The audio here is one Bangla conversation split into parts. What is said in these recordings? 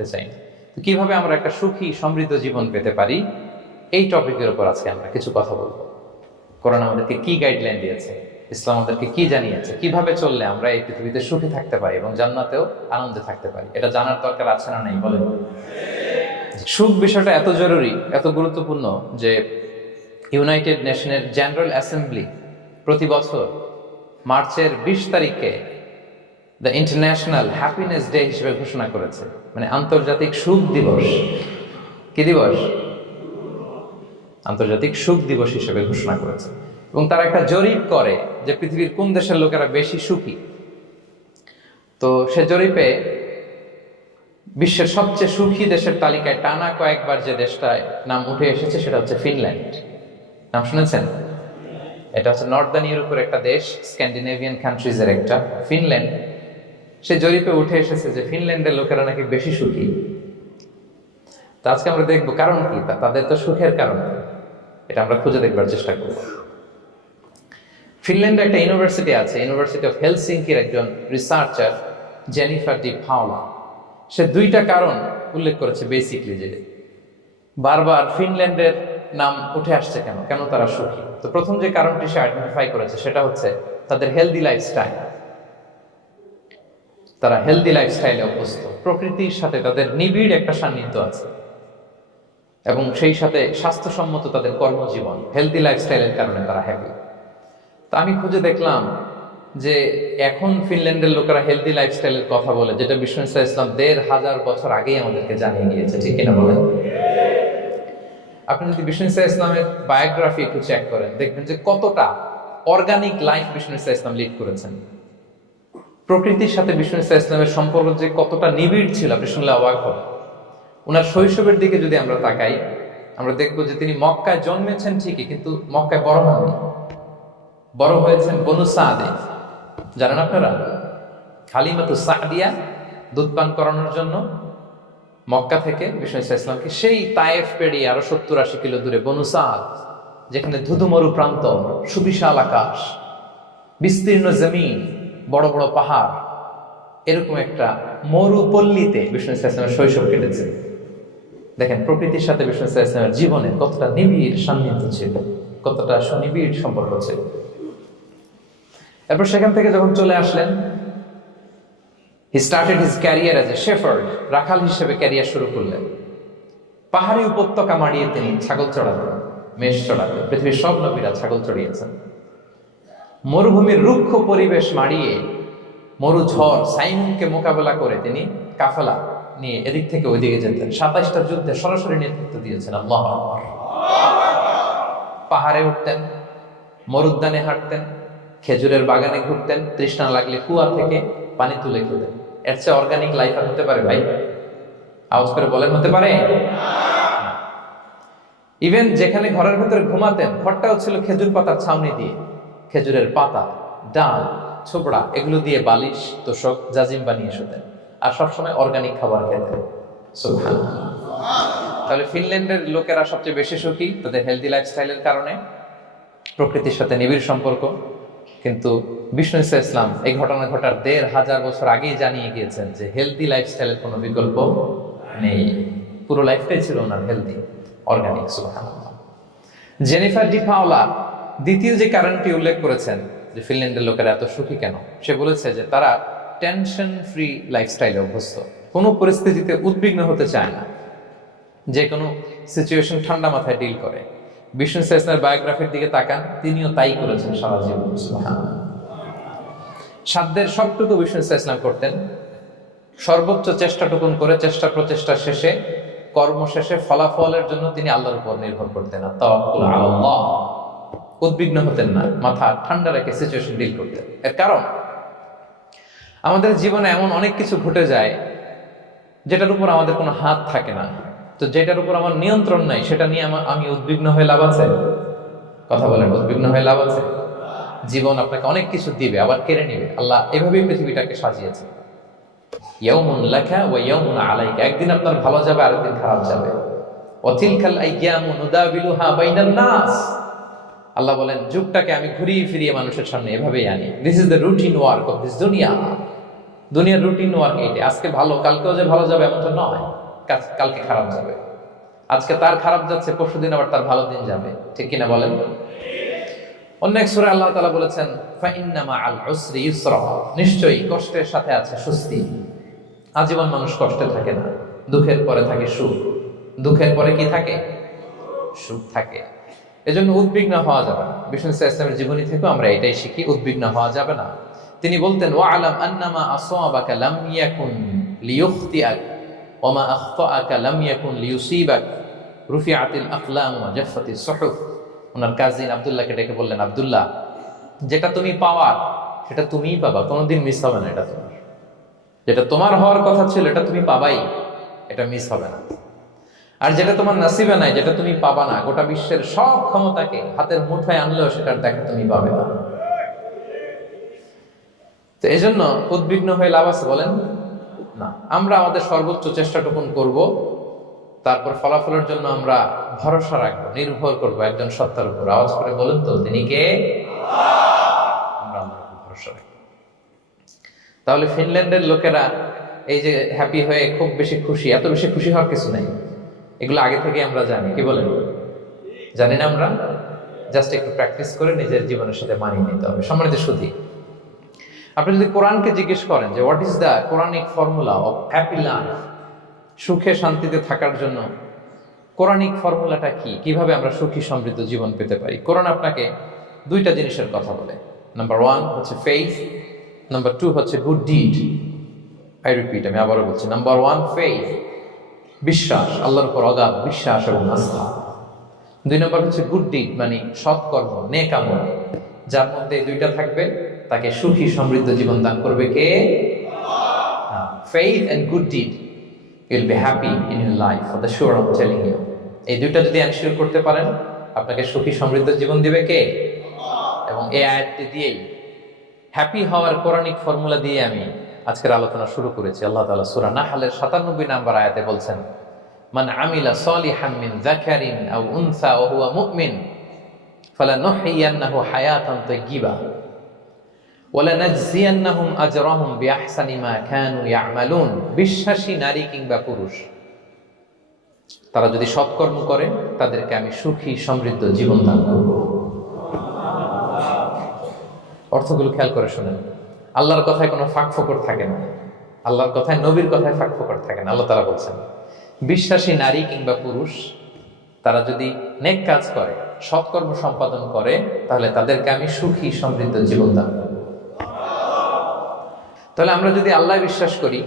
থাকতে চাই না। তো কিভাবে আমরা একটা সুখী সমৃদ্ধ জীবন পেতে পারি, এই টপিকের উপর আজকে আমরা কিছু কথা বলবো। কোরআন আমাদেরকে কি গাইডলাইন দিয়েছে, ইসলাম আমাদেরকে কি জানিয়েছে, কিভাবে চললে আমরা এই পৃথিবীতে সুখী থাকতে পারি এবং জান্নাতেও আনন্দে থাকতে পারি, এটা জানার দরকার আছে না নাই বলেন? সুখ বিষয়টা এত জরুরি, এত গুরুত্বপূর্ণ যে ইউনাইটেড নেশনের জেনারেল অ্যাসেম্বলি প্রতি বছর মার্চের 20 তারিখে দ্য ইন্টারন্যাশনাল হ্যাপিনেস ডে হিসেবে ঘোষণা করেছে, মানে আন্তর্জাতিক সুখ দিবস। কি দিবস? আন্তর্জাতিক সুখ দিবস হিসেবে ঘোষণা করেছে। এবং তারা একটা জরিপ করে যে পৃথিবীর কোন দেশের লোকেরা বেশি সুখী। তো সে জরিপে বিশ্বের সবচেয়ে সুখী দেশের তালিকায় টানা কয়েকবার যে দেশটায় নাম উঠে এসেছে সেটা হচ্ছে ফিনল্যান্ড। নাম শুনেছেন? এটা হচ্ছে নর্দার্ন ইউরোপের একটা দেশ, স্ক্যান্ডিনেভিয়ান কান্ট্রিজের একটা, ফিনল্যান্ড। সে জরিপে উঠে এসেছে যে ফিনল্যান্ডের লোকেরা নাকি বেশি সুখী। তো আজকে আমরা দেখবো কারণ কি, তাদের তো সুখের কারণ এটা আমরা খুঁজে দেখবার চেষ্টা করব। ফিনল্যান্ডে একটা ইউনিভার্সিটি আছে, ইউনিভার্সিটি অফ হেলসিঙ্কির একজন রিসার্চার জেনিফার ডি পাওলা। সে 2টা কারণ উল্লেখ করেছে বেসিকলি, যে বারবার ফিনল্যান্ডের নাম উঠে আসছে কেন, কেন তারা সুখী। তো প্রথম যে কারণটি সে আইডেন্টিফাই করেছে সেটা হচ্ছে তাদের হেলদি লাইফস্টাইল। তারা হেলদি লাইফস্টাইলে অভ্যস্ত, প্রকৃতির সাথে তাদের নিবিড় একটা সান্নিধ্য আছে এবং সেই সাথে স্বাস্থ্যসম্মত তাদের কর্মজীবন, হেলদি লাইফস্টাইলের কারণে তারা হ্যাপি। তা আমি খুঁজে দেখলাম যে এখন ফিনল্যান্ডের লোকেরা হেলদি লাইফস্টাইলের কথা বলে, যেটা বিষ্ণু ইসলাম 1500 বছর আগেই আমাদেরকে জানিয়ে গিয়েছে, ঠিক কিনা বলেন? আপনি যদি বিষ্ণু ইসলামের বায়োগ্রাফি একটু চেক করেন, দেখবেন যে কতটা অর্গানিক লাইফ বিষ্ণু ইসলাম লিড করেছেন। প্রকৃতির সাথে বিষ্ণু ইসলামের সম্পর্ক যে কতটা নিবিড় ছিল, আপনি শুনলে অবাক হবেন। ওনার শৈশবের দিকে যদি আমরা তাকাই, আমরা দেখবো যে তিনি মক্কায় জন্মেছেন ঠিকই, কিন্তু মক্কায় বড় হননি। বড় হয়েছেন বনু সাদে। জানেন আপনারা? হালিমাতু সাদিয়া দুধ পান করানোর জন্য মক্কা থেকে বিষ্ণু ইসলামকে সেই তায়েফ পেরিয়ে আরো 70-80 কিলো দূরে বনু সাদ, যেখানে ধুধুমরু প্রান্ত, সুবিশাল আকাশ, বিস্তীর্ণ জমিন, বড় বড় পাহাড়, এরকম একটা মরুপল্লীতে বিষ্ণু ইসলামের শৈশব কেটেছে। দেখেন প্রকৃতির সাথে বিষ্ণু ইসলামের জীবনে কতটা নিবিড় সান্নিধ্য ছিল, কতটা সুনিবিড় সম্পর্ক ছিল। এরপর সেখান থেকে যখন চলে আসলেন, he started his career as a shepherd, রাখাল হিসেবে ক্যারিয়ার শুরু করলেন। পাহাড়ি উপত্যকা মাড়িয়ে তিনি ছাগল চড়াতেন, মেষ চড়াতেন। পৃথিবীর সব নবীরা ছাগল চড়িয়েছেন। মরুভূমির রুক্ষ পরিবেশ মাড়িয়ে মরু ঝড় সাইমুনকে মোকাবেলা করে তিনি কাফেলা নিয়ে এদিক থেকে ওইদিকে যেতেন। 27টা যুদ্ধে সরাসরি নেতৃত্ব দিয়েছেন। আল্লাহু আকবার। পাহাড়ে উঠতেন, মরুদ্যানে হাঁটতেন, খেজুরের বাগানে ঘুরতেন, তৃষ্ণা লাগলে কুয়া থেকে পানি তুলে খেতেন। এর চেয়ে অর্গানিক লাইফ আর হতে পারে ভাই? আওয়াজ করে বলেন, হতে পারে? ইভেন যেখানে ঘরের ভিতরে ঘুমাতেন, ঘরটাও ছিল খেজুর পাতার ছাউনি দিয়ে, খেজুরের পাতা, ডাল, ছোবড়া এগুলো দিয়ে বালিশ, তোশক, জাজিম বানিয়ে শুতেন। আর সবসময় অর্গানিক খাবার খেতেন। সুবহানাল্লাহ। তাহলে ফিনল্যান্ডের লোকেরা সবচেয়ে বেশি সুখী তাদের হেলদি লাইফস্টাইলের কারণে, প্রকৃতির সাথে নিবিড় সম্পর্ক। কিন্তু বিষ্ণু ইসলাম এই ঘটনা ঘটার 1500 বছর আগেই জানিয়ে গিয়েছেন যে হেলদি লাইফস্টাইলের কোনো বিকল্প নেই। পুরো লাইফটাই ছিল ওনার হেলদি, অর্গানিক। সুবহানাল্লাহ। জেনিফার ডি পাওলা দ্বিতীয় যে কারণটি উল্লেখ করেছেন যে ফিনল্যান্ডের লোকেরা এত সুখী কেন, সে বলেছে যে তারা টেনশন ফ্রি লাইফস্টাইলে অভ্যস্ত, কোনো পরিস্থিতিতে উদ্বিগ্ন হতে চায় না, যে কোনো সিচুয়েশন ঠান্ডা মাথায় ডিল করে। বিষ্ণু ইসলামের বায়োগ্রাফির দিকে তাকান, তিনিও তাই করেছেন সারা জীবন। সাধ্যের সবটুকু বিষ্ণু ইসলাম করতেন, সর্বোচ্চ চেষ্টাটুকুন করে চেষ্টা প্রচেষ্টা শেষে, কর্ম শেষে ফলাফলের জন্য তিনি আল্লাহর উপর নির্ভর করতেন। তাওয়াক্কুল আলাল্লাহ। উদ্বিগ্ন হতেন না, মাথা ঠান্ডা রেখে সিচুয়েশন ডিল করতেন। এর কারণ আমাদের জীবনে এমন অনেক কিছু ঘটে যায় যেটার উপর আমাদের কোনো হাত থাকে না। তো যেটার উপর আমার নিয়ন্ত্রণ নাই, সেটা নিয়ে আমি উদ্বিগ্ন হয়ে লাভ আছে? কথা বলেন, উদ্বিগ্ন হয়ে লাভ আছে? জীবন আপনাকে অনেক কিছু দিবে, আবার কেড়ে নিবে। আল্লাহ এভাবেই পৃথিবীটাকে সাজিয়েছে। ইয়াউমুন লাকা ওয়া ইয়াউমুন আলাইকা, একদিন আপনার ভালো যাবে, আরেকদিন খারাপ যাবে। ওয়া তিলকাল আইয়ামু নুদাবিলুহা বাইনান নাস, আল্লাহ বলেন যুগটাকে আমি ঘুরিয়ে ফিরিয়ে মানুষের সামনে এভাবেই আনি। This is the routine work of this দুনিয়া। দুনিয়ার রুটিন ওয়ার্ক এইটা। আজকে ভালো, কালকেও যে ভালো যাবে এমনটা নয়, কালকে খারাপ যাবে। আজকে তার খারাপ যাচ্ছে, পরশুদিন আবার তার ভালো দিন যাবে, ঠিক কিনা বলেন? অন্য এক সূরায় আল্লাহ তাআলা বলেছেন ফাইন্না মাআল উসরি ইউসরা, নিশ্চয়ই কষ্টের সাথে আছে স্বস্তি। আজীবন মানুষ কষ্টে থাকে না, দুঃখের পরে থাকে সুখ। দুঃখের পরে কি থাকে? সুখ থাকে। এজন্য উদ্বিগ্ন হওয়া যাবে না। বিষ্ণু ইসলামের জীবনী থেকেও আমরা এটাই শিখি, উদ্বিগ্ন হওয়া যাবে না। তিনি বলতেন ওয়া'লাম আন্নামা আসাবাকা লাম ইয়াকুন লিয়ুখতিআক ওয়া মা আখতাআকা লাম ইয়াকুন লিয়ুসিবাক রুফিআতিল আকলাম ওয়া জাফফাতিস সুহুফ। ওনার কাজিন আব্দুল্লাহকে ডেকে বললেন, আব্দুল্লাহ, যেটা তুমি পাওয়ার সেটা তুমিই পাবা, কোনোদিন মিস হবে না। এটা তোমার, যেটা তোমার হওয়ার কথা ছিল এটা তুমি পাবাই, এটা মিস হবে না। আর যেটা তোমার নসিবে নাই, যেটা তুমি পাবা না, গোটা বিশ্বের সব ক্ষমতাকে হাতের মুঠোয় আনলেও সেটার দেখা তুমি পাবে না। তো এই জন্য উদ্বিগ্ন হয়ে লাভ আছে বলেন না। আমরা আমাদের সর্বোচ্চ চেষ্টাটুকুন করব, তারপর ফলাফলের জন্য আমরা ভরসা রাখবো, নির্ভর করবো একজন সত্তার উপর। আওয়াজ করে বলুন তো, তিনি কে? আমরা আল্লাহর উপর ভরসা রাখবো। তাহলে ফিনল্যান্ডের লোকেরা এই যে হ্যাপি হয়ে খুব বেশি খুশি, এত বেশি খুশি হওয়ার কিছু নাই। এগুলো আগে থেকে আমরা জানি, কি বলেন? জানি না আমরা? জাস্ট একটু প্র্যাকটিস করে নিজের জীবনের সাথে মানিয়ে নিতে হবে। সম্মানিত সুধী, আপনি যদি কোরআনকে জিজ্ঞেস করেন যে what is the Quranic formula of happy life, সুখে শান্তিতে থাকার জন্য কোরআনিক ফর্মুলাটা কি, কিভাবে আমরা সুখী সমৃদ্ধ জীবন পেতে পারি, কোরআন আপনাকে দুইটা জিনিসের কথা বলে। নাম্বার 1 হচ্ছে ফেইথ, নাম্বার 2 হচ্ছে গুড ডিড। আই রিপিট, আমি আবারও বলছি, নাম্বার 1 ফেইথ, বিশ্বাস, আল্লাহর উপর অগাধ বিশ্বাস এবং আস্থা। 2 নম্বর হচ্ছে গুড ডিড, মানে সৎকর্ম, নেক আমল। যার মধ্যে এই দুইটা থাকবে তাকে সুখী সমৃদ্ধ জীবন দান করবে কে? Faith and good deed, you will be happy in your life for the sure, I am telling you. এই দুইটা যদি এনশিওর করতে পারেন, আপনাকে সুখী সমৃদ্ধ জীবন দিবে কে? এবং এই আয়াতটি দিয়েই, হ্যাপি হওয়ার কোরআনিক ফর্মুলা দিয়ে আমি আজকের আলোচনা শুরু করেছি। আল্লাহ তাআলা সূরা নাহলের 97 নম্বর আয়াতে বলছেন, মান আমিলা সালিহান মিন যাকারিন আও উনসা ওয়া হুয়া মুমিন ফালানুহইয়ান্নাহু হায়াতান তাইয়্যিবা ওয়া লানাজজিয়ান্নাহুম আজরাহুম বিআহসানি মা কানু ইয়ামালুন। বিশ্বাসী নারী কিংবা পুরুষ, তারা যদি সৎকর্ম করে তাদেরকে আমি সুখী সমৃদ্ধ জীবন দান করব। অর্থগুলো খেয়াল করে শুনেন। আল্লাহর কথায় কোনো ফাঁক ফোকর থাকে না, আল্লাহর কথায়, নবীর কথায় ফাঁক ফোকর থাকে না। আল্লাহ তাআলা বলছেন বিশ্বাসী নারী কিংবা পুরুষ তারা যদি নেক কাজ করে, সৎকর্ম সম্পাদন করে, তাহলে তাদেরকে আমি সুখী সমৃদ্ধ জীবন দান করব। তাহলে আমরা যদি আল্লাহ বিশ্বাস করি,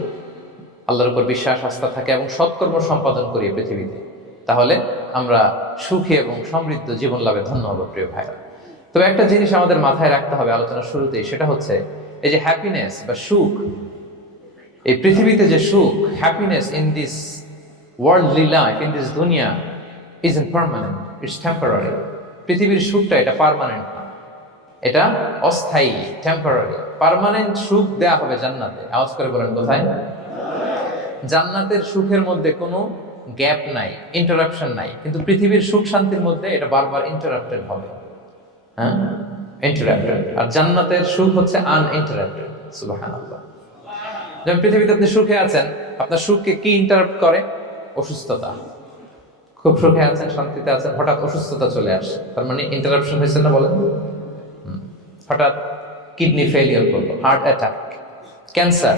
আল্লাহর উপর বিশ্বাস আস্থা থাকে এবং সৎকর্ম সম্পাদন করি পৃথিবীতে, তাহলে আমরা সুখী এবং সমৃদ্ধ জীবন লাভে ধন্য হব প্রিয় ভাইরা। তবে একটা জিনিস আমাদের মাথায় রাখতে হবে আলোচনার শুরুতেই, সেটা হচ্ছে এই যে হ্যাপিনেস বা সুখ, এই পৃথিবীতে যে সুখ, happiness in this worldly life, in this দুনিয়া ইজন্ট পার্মানেন্ট, ইটস টেম্পোরারি। পৃথিবীর সুখটা এটা পার্মানেন্ট না, এটা অস্থায়ী, টেম্পোরারি। পার্মানেন্ট সুখ দেয়া হবে জান্নাতে। আওয়াজ করে বলেন কোথায়? জান্নাতের সুখের মধ্যে কোনো গ্যাপ নাই, ইন্টারাপশন নাই। কিন্তু পৃথিবীর সুখ শান্তির মধ্যে এটা বারবার ইন্টারাপ্টেড হবে, হ্যাঁ, ইন্টারাপ্টেড। আর জান্নাতের সুখ হচ্ছে আনইন্টারাপ্টেড। সুবহানাল্লাহ। যেমন পৃথিবীতে আপনি সুখে আছেন, আপনার সুখকে কি ইন্টারাপ্ট করে? অসুস্থতা। খুব সুখে আছেন, শান্তিতে আছেন, হঠাৎ অসুস্থতা চলে আসে, তার মানে ইন্টারাপশন হয়েছে না বলেন? হঠাৎ কিডনি ফেলিয়ার করলো, হার্ট অ্যাটাক, ক্যান্সার,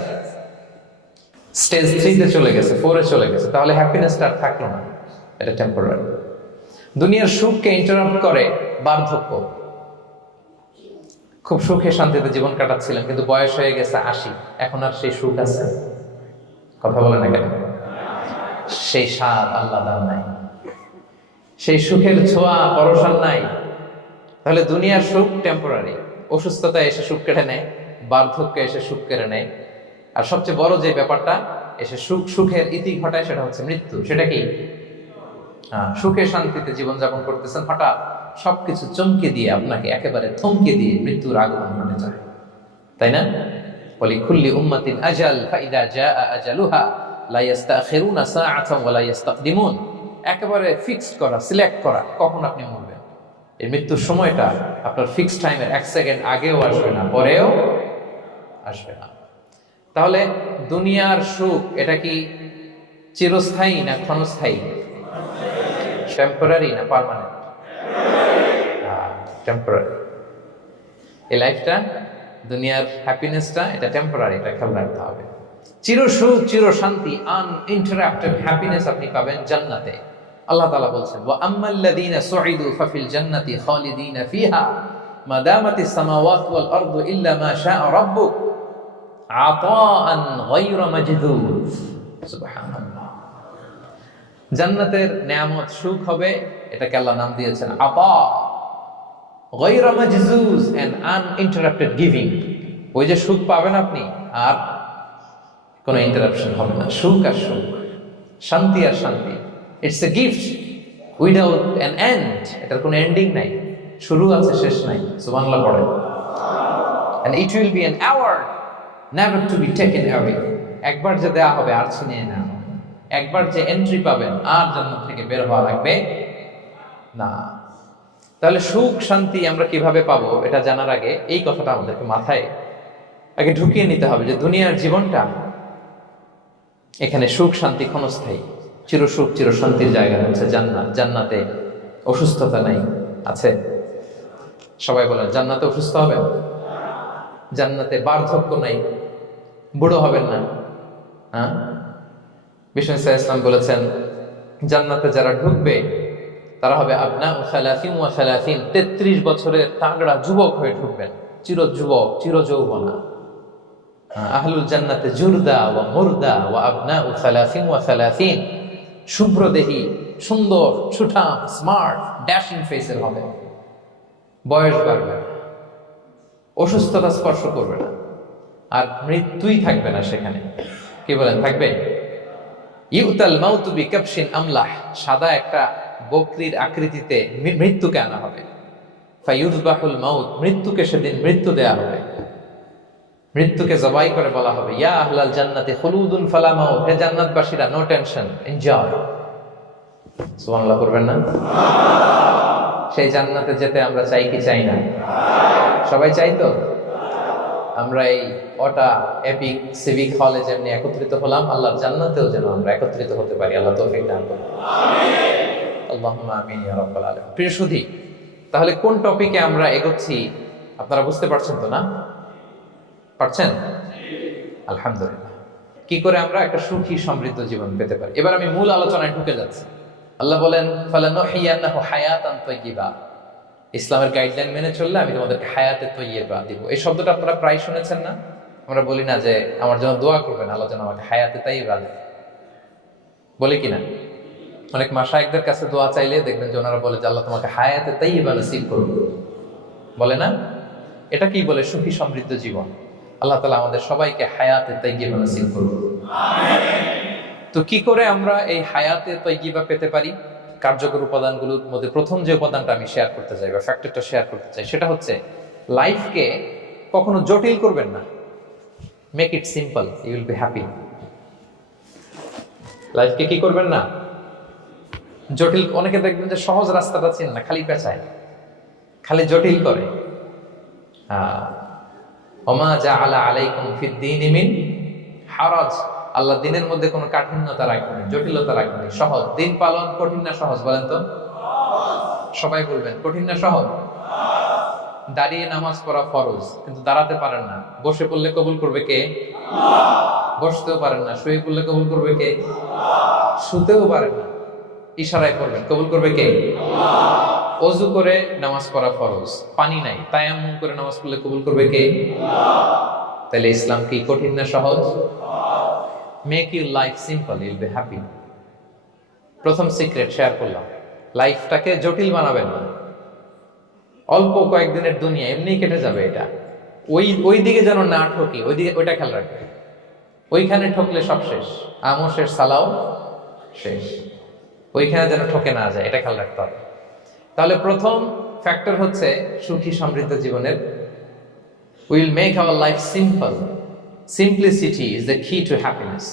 স্টেজ 3-তে চলে গেছে, 4-এ চলে গেছে, তাহলে হ্যাপিনেসটা আর থাকলো না, এটা টেম্পোরারি। দুনিয়ার সুখকে ইন্টারাপ্ট করে বার্ধক্য। খুব সুখে শান্তিতে জীবন কাটাচ্ছিলেন, কিন্তু বয়স হয়ে গেছে 80, এখন আর সেই সুখ আছে? কথা বলে না কেন? সেই স্বাদ আল্লাহর নাই, সেই সুখের ছোঁয়া পরশান নাই। তাহলে দুনিয়ার সুখ টেম্পোরারি, অসুস্থতা এসে সুখ কেড়ে নেয়, বার্ধক্য এসে সুখ কেড়ে নেয়, আর সবচেয়ে বড় যে ব্যাপারটা এসে সুখের ইতি ঘটায়, সেটা হচ্ছে মৃত্যু। সেটা কি? সুখে শান্তিতে জীবনযাপন করতেছেন, হঠাৎ সবকিছু চমকে দিয়ে, আপনাকে একেবারে থমকে দিয়ে মৃত্যুর আগমন ঘটে যায়, তাই না? বলি কুল্লি উম্মাতিন আজাল ফাইদা জাআ আজালুহা লা ইস্তাখিরুনা সাআতান ওয়া লা ইস্তাকদিমুন। একেবারে ফিক্সড করা, সিলেক্ট করা কখন আপনি মরবেন। এই মৃত্যুর সময়টা আপনার ফিক্সড টাইমের 1 সেকেন্ড আগেও আসবে না, পরেও আসবে না। তাহলে দুনিয়ার সুখ এটা কি চিরস্থায়ী না ক্ষণস্থায়ী, টেম্পোরারি না পার্মানেন্ট? টেম্পোরারি। এই লাইফটা, দুনিয়ার হ্যাপিনেসটা এটা টেম্পোরারি, এটা খেয়াল রাখতে হবে। চির সুখ, চির শান্তি, আনইন্টারাপ্টেড হ্যাপিনেস আপনি পাবেন জান্নাতে। আল্লাহ তাআলা বলছেন, ওয়া আম্মাল্লাযীনা সুইদু ফাফিল জান্নাতি খালিদিনা ফিহা মা দামাতিস সামাওয়াতু ওয়াল আরদু ইল্লা মা শাআ রাব্বুক আতাআন গায়রা মাজদুদ। সুবহানাল্লাহ। জান্নাতের নেয়ামত সুখ হবে, এটাকে আল্লাহ নাম দিয়েছেন আতা, গায়রা মাজজুজ, এন্ড আনইন্টারাপ্টেড গিভিং। ওই যে সুখ পাবেন আপনি, আর কোনো ইন্টারাপশন হবে না। সুখ আর সুখ, শান্তি আর শান্তি। It's a gift without an end. এটার কোনো এন্ডিং নাই, শুরু আছে শেষ নাই। সুবহানাল্লাহ পড়েন। And it will be an award never to be taken away. একবার যে দেয়া হবে আর ছিনিয়ে নেওয়া হবে। একবার যে এন্ট্রি পাবেন আর জান্নাত থেকে বের হওয়া লাগবে না। তাহলে সুখ শান্তি আমরা কিভাবে পাবো এটা জানার আগে এই কথাটা আমাদেরকে মাথায় আগে ঢুকিয়ে নিতে হবে যে দুনিয়ার জীবনটা, এখানে সুখ শান্তি ক্ষণস্থায়ী। চির সুখ চির শান্তির জায়গা হচ্ছে জান্নাত। জান্নাতে অসুস্থতা নাই, আছে? সবাই বলেন জান্নাতে অসুস্থ হবেন? জান্নাতে বার্ধক্য নাই, বুড়ো হবেন না। হ্যাঁ, বিষ্ণু ইসলাম বলেছেন জান্নাতে যারা ঢুকবে তারা হবে আপনা সালাসিন ওয়া সালাসিন, 33 বছরের তাগড়া যুবক হয়ে ঢুকবেন, চির যুবক চির যৌবনা। আহলুল জান্নাতে জুরদা ওয়া মুরদা ওয়া আবনা সালাসিন ওয়া সালাসিন, শুভ্রদেহী, সুন্দর, সুঠাম, স্মার্ট, ড্যাশিং ফেসের হবে। বয়স বাড়বে, অসুস্থতা স্পর্শ করবে না, আর মৃত্যুই থাকবে না সেখানে। কি বলেন, থাকবে? ইউতাল মাউতু বিকাবশিন আমলাহ, সাদা একটা বকরির আকৃতিতে মৃত্যুকে আনা হবে। ফায়ুযবাহুল মাউত, মৃত্যুকে সেদিন মৃত্যু দেয়া হবে। মৃত্যুকে জবাই করে বলা হবে, ইয়া আহলাল জান্নাতি খুলুদুন ফালা মাউত, হে জান্নাতবাসীরা নো টেনশন, এনজয়। সুবহানাল্লাহ করবেন না? সেই জান্নাতে যেতে আমরা চাই কি চাই না? সবাই চাই তো? আমরা এই ওটা এপিক সিভিক হলে যেমনি একত্রিত হলাম, আল্লাহর জান্নাতেও যেন আমরা একত্রিত হতে পারি। আল্লাহ তৌফিক দান করুন। আল্লাহুম্মা আমিন ইয়া রাব্বাল আলামিন। প্রিয় সুধী, তাহলে কোন টপিকে আমরা এগোচ্ছি আপনারা বুঝতে পারছেন তো না? পারছেন? আলহামদুলিল্লাহ। কি করে আমরা একটা সুখী সমৃদ্ধ জীবন পেতে পারি, এবার আমি মূল আলোচনায় ঢুকে যাচ্ছি। আল্লাহ বলেন ফালানুহিয়ান্নাহু হায়াতান তাইয়্যিবা, ইসলামের গাইডলাইন মেনে চললে আমি তোমাদেরকে হায়াতে তাইয়্যিবা দিব। এই শব্দটা আপনারা প্রায় শুনেছেন না? আমরা বলি না যে আমার জন্য দোয়া করবেন, আল্লাহ যেন আমাকে হায়াতে তাইয়্যিবা দেয়, বলি কিনা? অনেক মাশায়েখদের কাছে দোয়া চাইলে দেখবেন যে ওনারা বলে যে আল্লাহ তোমাকে হায়াতে তাইয়্যিবা নসিব করুন, বলে না? এটা কি বলে? সুখী সমৃদ্ধ জীবন। আল্লাহ তাআলা আমাদের সবাইকে হায়াতে তাইয়্যিবা নসিব করুন। তো কি করে আমরা এই হায়াতে তাইয়্যিবা পেতে পারি? কার্যকর উপাদানগুলোর মধ্যে প্রথম যে উপাদানটা আমি শেয়ার করতে চাই বা ফ্যাক্টরটা শেয়ার করতে চাই সেটা হচ্ছে লাইফকে কখনো জটিল করবেন না। Make it simple, you will be happy. লাইফকে কি করবেন না? জটিল। অনেকে দেখবেন যে সহজ রাস্তাটা চেন না, খালি পেঁচায়, খালি জটিল করে। ওমা জাআলা আলাইকুম ফিদ-দীনি মিন হারাজ, আল্লাহ দিনের মধ্যে কোনো কাঠিন্যতা রাখেনি, জটিলতা রাখেনি, সহজ। দিন পালন কঠিন না সহজ? বলেন তো, সবাই বলবেন কঠিন না সহজ? দাঁড়িয়ে নামাজ পড়া ফরজ, কিন্তু দাঁড়াতে পারেন না। বসে পড়লে কবুল করবে কে? বসতেও পারেন না। শুয়ে পড়লে কবুল করবে কে? শুতেও পারেন না, ইশারায় পড়বেন, কবুল করবে কে? অজু করে নামাজ পড়া ফরজ, পানি নাই, তায়াম্মুম করে নামাজ পড়লে কবুল করবে কে? তাহলে ইসলাম কি কঠিন না সহজ? Make your life simple, Yule be happy. প্রথম সিক্রেট শেয়ার করলাম, লাইফটাকে জটিল বানাবেন না। অল্প কয়েকদিনের দুনিয়া, এমনি কেটে যাবে এটা। ওই দিকে যেন না ঠকি, ওইটা খেয়াল রাখবে। ওইখানে ঠকলে সব শেষ, আমও শেষ, সালাও শেষ। ওইখানে যেন ঠকে না যায়, এটা খেয়াল রাখতে হবে। তাহলে প্রথম ফ্যাক্টর হচ্ছে সুখী সমৃদ্ধ জীবনের, will make our life simple. Simplicity is the কি টু হ্যাপিনেস।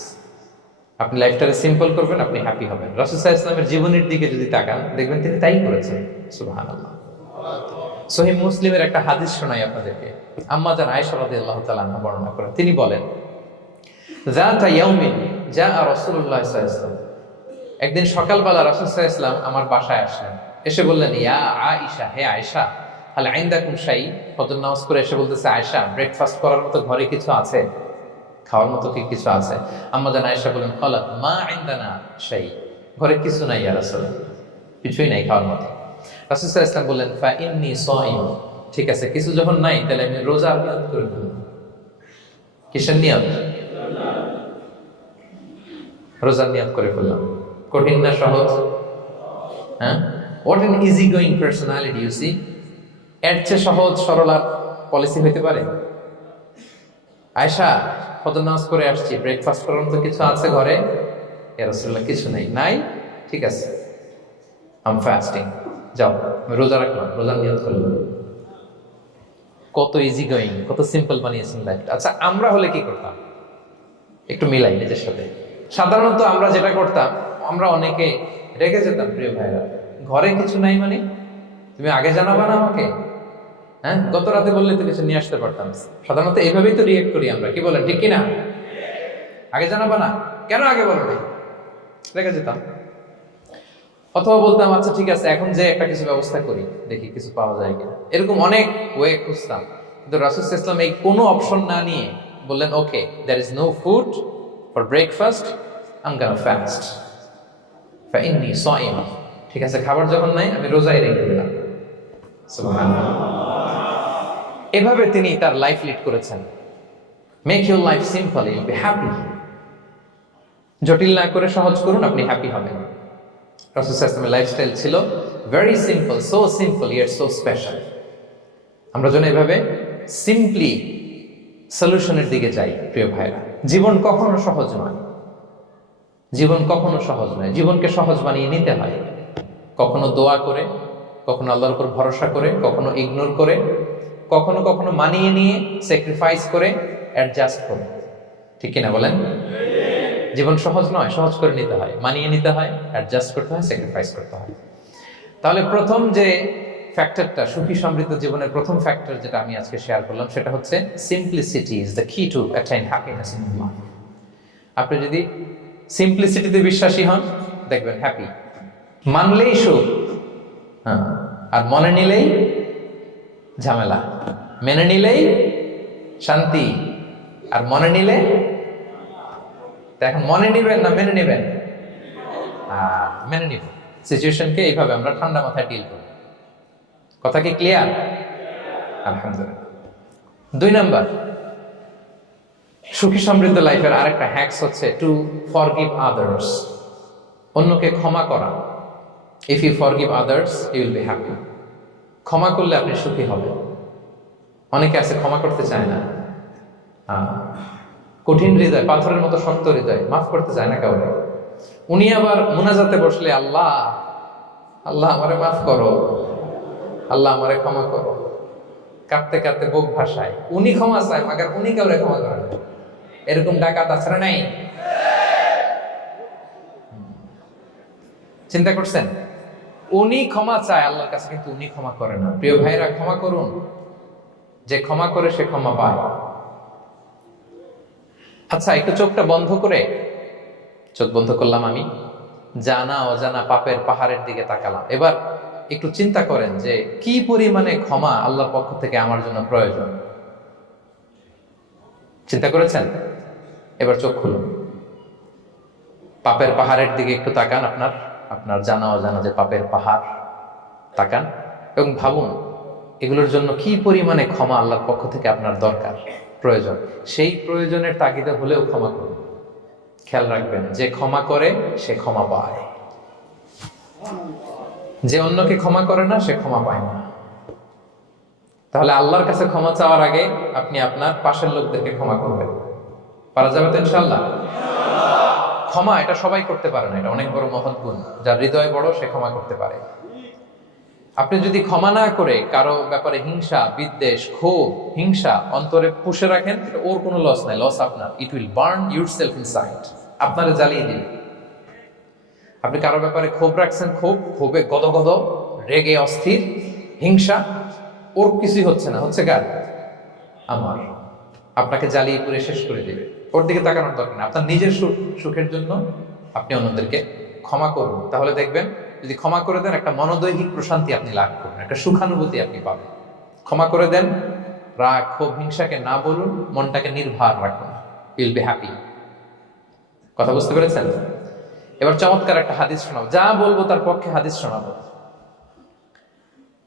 আপনি লাইফটাকে সিম্পল করবেন, আপনি হ্যাপি হবেন। রাসূল সাল্লাল্লাহু আলাইহি ওয়াসাল্লামের জীবনের দিকে যদি তাকান, দেখবেন তিনি তাই করেছেন। সুবহানাল্লাহ। সহিহ মুসলিমের একটা হাদিস শোনাই আপনাদেরকে। আম্মা জান আয়েশা রাদিয়াল্লাহু তাআলা আনহা বর্ণনা করেন। তিনি বলেন, যাতা ইয়াউমিন জাআ রাসূলুল্লাহ সাল্লাল্লাহু আলাইহি ওয়াসাল্লাম, একদিন সকালবেলা রাসূল সাল্লাল্লাহু আলাইহি ওয়াসাল্লাম আমার বাসায় আসলেন। এসে বললেন, ইয়া আয়েশা, হে আয়েশা, হাল ইনদাকুম শাই। ফজর নামাজ করে এসে বলতেছে, আয়েশা, ব্রেকফাস্ট করার মতো ঘরে কিছু আছে? খাওয়ার মতো কি কিছু আছে? আম্মা জান আয়েশা বলেন, ক্বালাত মা ইনদানা শাই, ঘরে কিছু নাই ইয়া রাসূলুল্লাহ, কিছুই নাই খাওয়ার মতো। রাসূল সাল্লাল্লাহু আলাইহি ওয়াসাল্লাম বললেন, ফা ইন্নী সাইম, ঠিক আছে, কিছু যখন নাই তাহলে আমি রোজার নিয়ত করে ফেলব। কিসের নিয়ত? রোজার নিয়ত করে ফেললাম। কঠিন না সহজ? হ্যাঁ, what an easy going personality you see. এর চেয়ে সহজ সরল আর পলিসি হইতে পারে? আয়েশা, ফজর নামাজ করে আসছি, ব্রেকফাস্ট করার মতো কিছু আছে ঘরে? ইয়া রাসূলুল্লাহ, কিছু নাই। নাই, ঠিক আছে, আই এম ফাস্টিং, যাও আমি রোজা রাখলাম, রোজার নিয়ত করলাম। কত ইজি গোয়িং, কত সিম্পল বানিয়েছেন লাইফটা। আচ্ছা, আমরা হলে কি করতাম? একটু মিলাই নিজের সাথে। সাধারণত আমরা যেটা করতাম, আমরা অনেকে রেগে যেতাম। প্রিয় ভাইরা, ঘরে কিছু নাই মানে তুমি আগে জানাবা না আমাকে? হ্যাঁ, গত রাতে বললে তো কিছু নিয়ে আসতে পারতাম। সাধারণত এইভাবেই তো রিয়েক্ট করি আমরা, কি বলেন, ঠিক কিনা? আগে জানাবা না কেন, আগে বলো না, রেগে যেতাম। অথবা বলতাম, আচ্ছা ঠিক আছে, এখন যে একটা কিছু ব্যবস্থা করি, দেখি কিছু পাওয়া যায় কিনা। এরকম অনেক ওয়ে খুঁজতাম। কিন্তু রাসূল সাল্লাল্লাহু আলাইহি ওয়াসাল্লাম এই কোনো অপশন না নিয়ে বললেন, okay, there is no food for breakfast, I am gonna fast, ফা ইন্নী সাইম, ঠিক আছে, খাবার যখন নাই আমি রোজাই রেখে দিলাম। সুবহানাল্লাহ। এভাবে তিনি তার লাইফ লিড করেছেন। Make your life simple, you will be happy. জটিল না করে সহজ করুন, আপনি হ্যাপি হবেন। রাসূল সাল্লাল্লাহু আলাইহি ওয়াসাল্লামের লাইফস্টাইল ছিল very simple, so simple yet so special. আমরা যেন এভাবে সিম্পলি সলিউশনের দিকে যাই। প্রিয় ভাইরা, জীবন কখনো সহজ নয়, জীবন কখনো সহজ নয়। জীবনকে সহজ বানিয়ে নিতে হয়, কখনো দোয়া করে, কখনো আল্লাহর উপর ভরসা করে, কখনো ইগনোর করে, কখনো কখনো মানিয়ে নিয়ে, স্যাক্রিফাইস করে, অ্যাডজাস্ট করে। ঠিক কিনা বলেন? জীবন সহজ নয়, সহজ করে নিতে হয়, মানিয়ে নিতে হয়, অ্যাডজাস্ট করতে হয়, স্যাক্রিফাইস করতে হয়। তাহলে প্রথম যে ফ্যাক্টরটা, সুখী সমৃদ্ধ জীবনের প্রথম ফ্যাক্টর যেটা আমি আজকে শেয়ার করলাম, সেটা হচ্ছে সিম্পলিসিটি ইজ দ্য কি টু অ্যাটাইন হ্যাপিনেস ইন লাইফ। আপনি যদি সিম্পলিসিটিতে বিশ্বাসী হন, দেখবেন হ্যাপি। মানলেই সুখ, হ্যাঁ, আর মনে নিলেই ঝামেলা। মেনে নিলেই শান্তি, আর মনে নিলে, এখন মনে নিবেন না মেনে নিবেন? মেনে নিব। সিচুয়েশনকে এইভাবে আমরা ঠান্ডা মাথায় ডিল করি। কথা কি ক্লিয়ার? আলহামদুলিল্লাহ। 2 নাম্বার, সুখী সমৃদ্ধ লাইফের আরেকটা হ্যাকস হচ্ছে টু ফরগিভ আদার্স, অন্যকে ক্ষমা করা। If you forgive others you will be happy. ক্ষমা করলে আপনি সুখী হবেন। অনেকে আছে ক্ষমা করতে চায় না, কঠিন হৃদয়, পাথরের মতো শক্ত হৃদয়, মাফ করতে চায় না কাউকে। উনি আবার মুনাজাতে বসলে, আল্লাহ আল্লাহ আমারে মাফ করো, আল্লাহ আমারে ক্ষমা করো, কাঁদতে কাঁদতে বুক ভাসায়। উনি ক্ষমা চায়, মাগার উনি কাউরে ক্ষমা করেন। এরকম ডাকাত আছে না নাই? চিন্তা করছেন? উনি ক্ষমা চায় আল্লাহর কাছে, কিন্তু উনি ক্ষমা করে না। প্রিয় ভাইরা, ক্ষমা করুন। যে ক্ষমা করে সে ক্ষমা পায়। আচ্ছা, একটু চোখটা বন্ধ করে, চোখ বন্ধ করলাম আমি, জানা অজানা পাপের পাহাড়ের দিকে তাকালাম। এবার একটু চিন্তা করেন যে কি পরিমাণে ক্ষমা আল্লাহর পক্ষ থেকে আমার জন্য প্রয়োজন। চিন্তা করেছেন? এবার চোখ খুলুন, পাপের পাহাড়ের দিকে একটু তাকান, আপনার জানা অজানা যে পাপের পাহাড়, তাকান এবং ভাবুন এগুলোর জন্য কি পরিমাণে ক্ষমা আল্লাহর পক্ষ থেকে আপনার দরকার, প্রয়োজন। সেই প্রয়োজনের তাগিদে হলেও ক্ষমা করুন। খেয়াল রাখবেন, যে ক্ষমা করে সে ক্ষমা পায়, যে অন্যকে ক্ষমা করে না সে ক্ষমা পায় না। তাহলে আল্লাহর কাছে ক্ষমা চাওয়ার আগে আপনি আপনার পাশের লোকদেরকে ক্ষমা করবেন। পারা যাবে তো ইনশাআল্লাহ? ক্ষমা এটা সবাই করতে পারে না, এটা অনেক বড় মহৎ গুণ। যার হৃদয় বড় সে ক্ষমা করতে পারে। আপনি যদি ক্ষমা না করে কারো ব্যাপারে হিংসা, বিদ্বেষ, ক্ষোভ, হিংসা অন্তরে পুষে রাখেন, ওর কোনো লস নাই, লস আপনার। It will burn yourself inside, আপনারে জ্বালিয়ে দিবে। আপনি কারো ব্যাপারে ক্ষোভ রাখছেন, ক্ষোভে গদগদ, রেগে অস্থির, হিংসা, ওর কিছুই হচ্ছে না, হচ্ছে কার? আমার। আপনাকে জ্বালিয়ে পুড়ে শেষ করে দিবে। ওর দিকে তাকানোর দরকার নেই। আপনার নিজের সুখের জন্য আপনি অন্যদেরকে ক্ষমা করুন, তাহলে দেখবেন যদি ক্ষমা করে দেন একটা মনোদৈহিক প্রশান্তি আপনি লাভ করবেন, একটা সুখানুভূতি আপনি পাবেন। ক্ষমা করে দেন, রাগ ক্ষোভ হিংসাকে না বলুন, মনটাকে নির্ভার রাখুন, ইউল বি হ্যাপি। কথা বুঝতে পেরেছেন? এবার চমৎকার একটা হাদিস শোনাবো, যা বলবো তার পক্ষে হাদিস শোনাবো।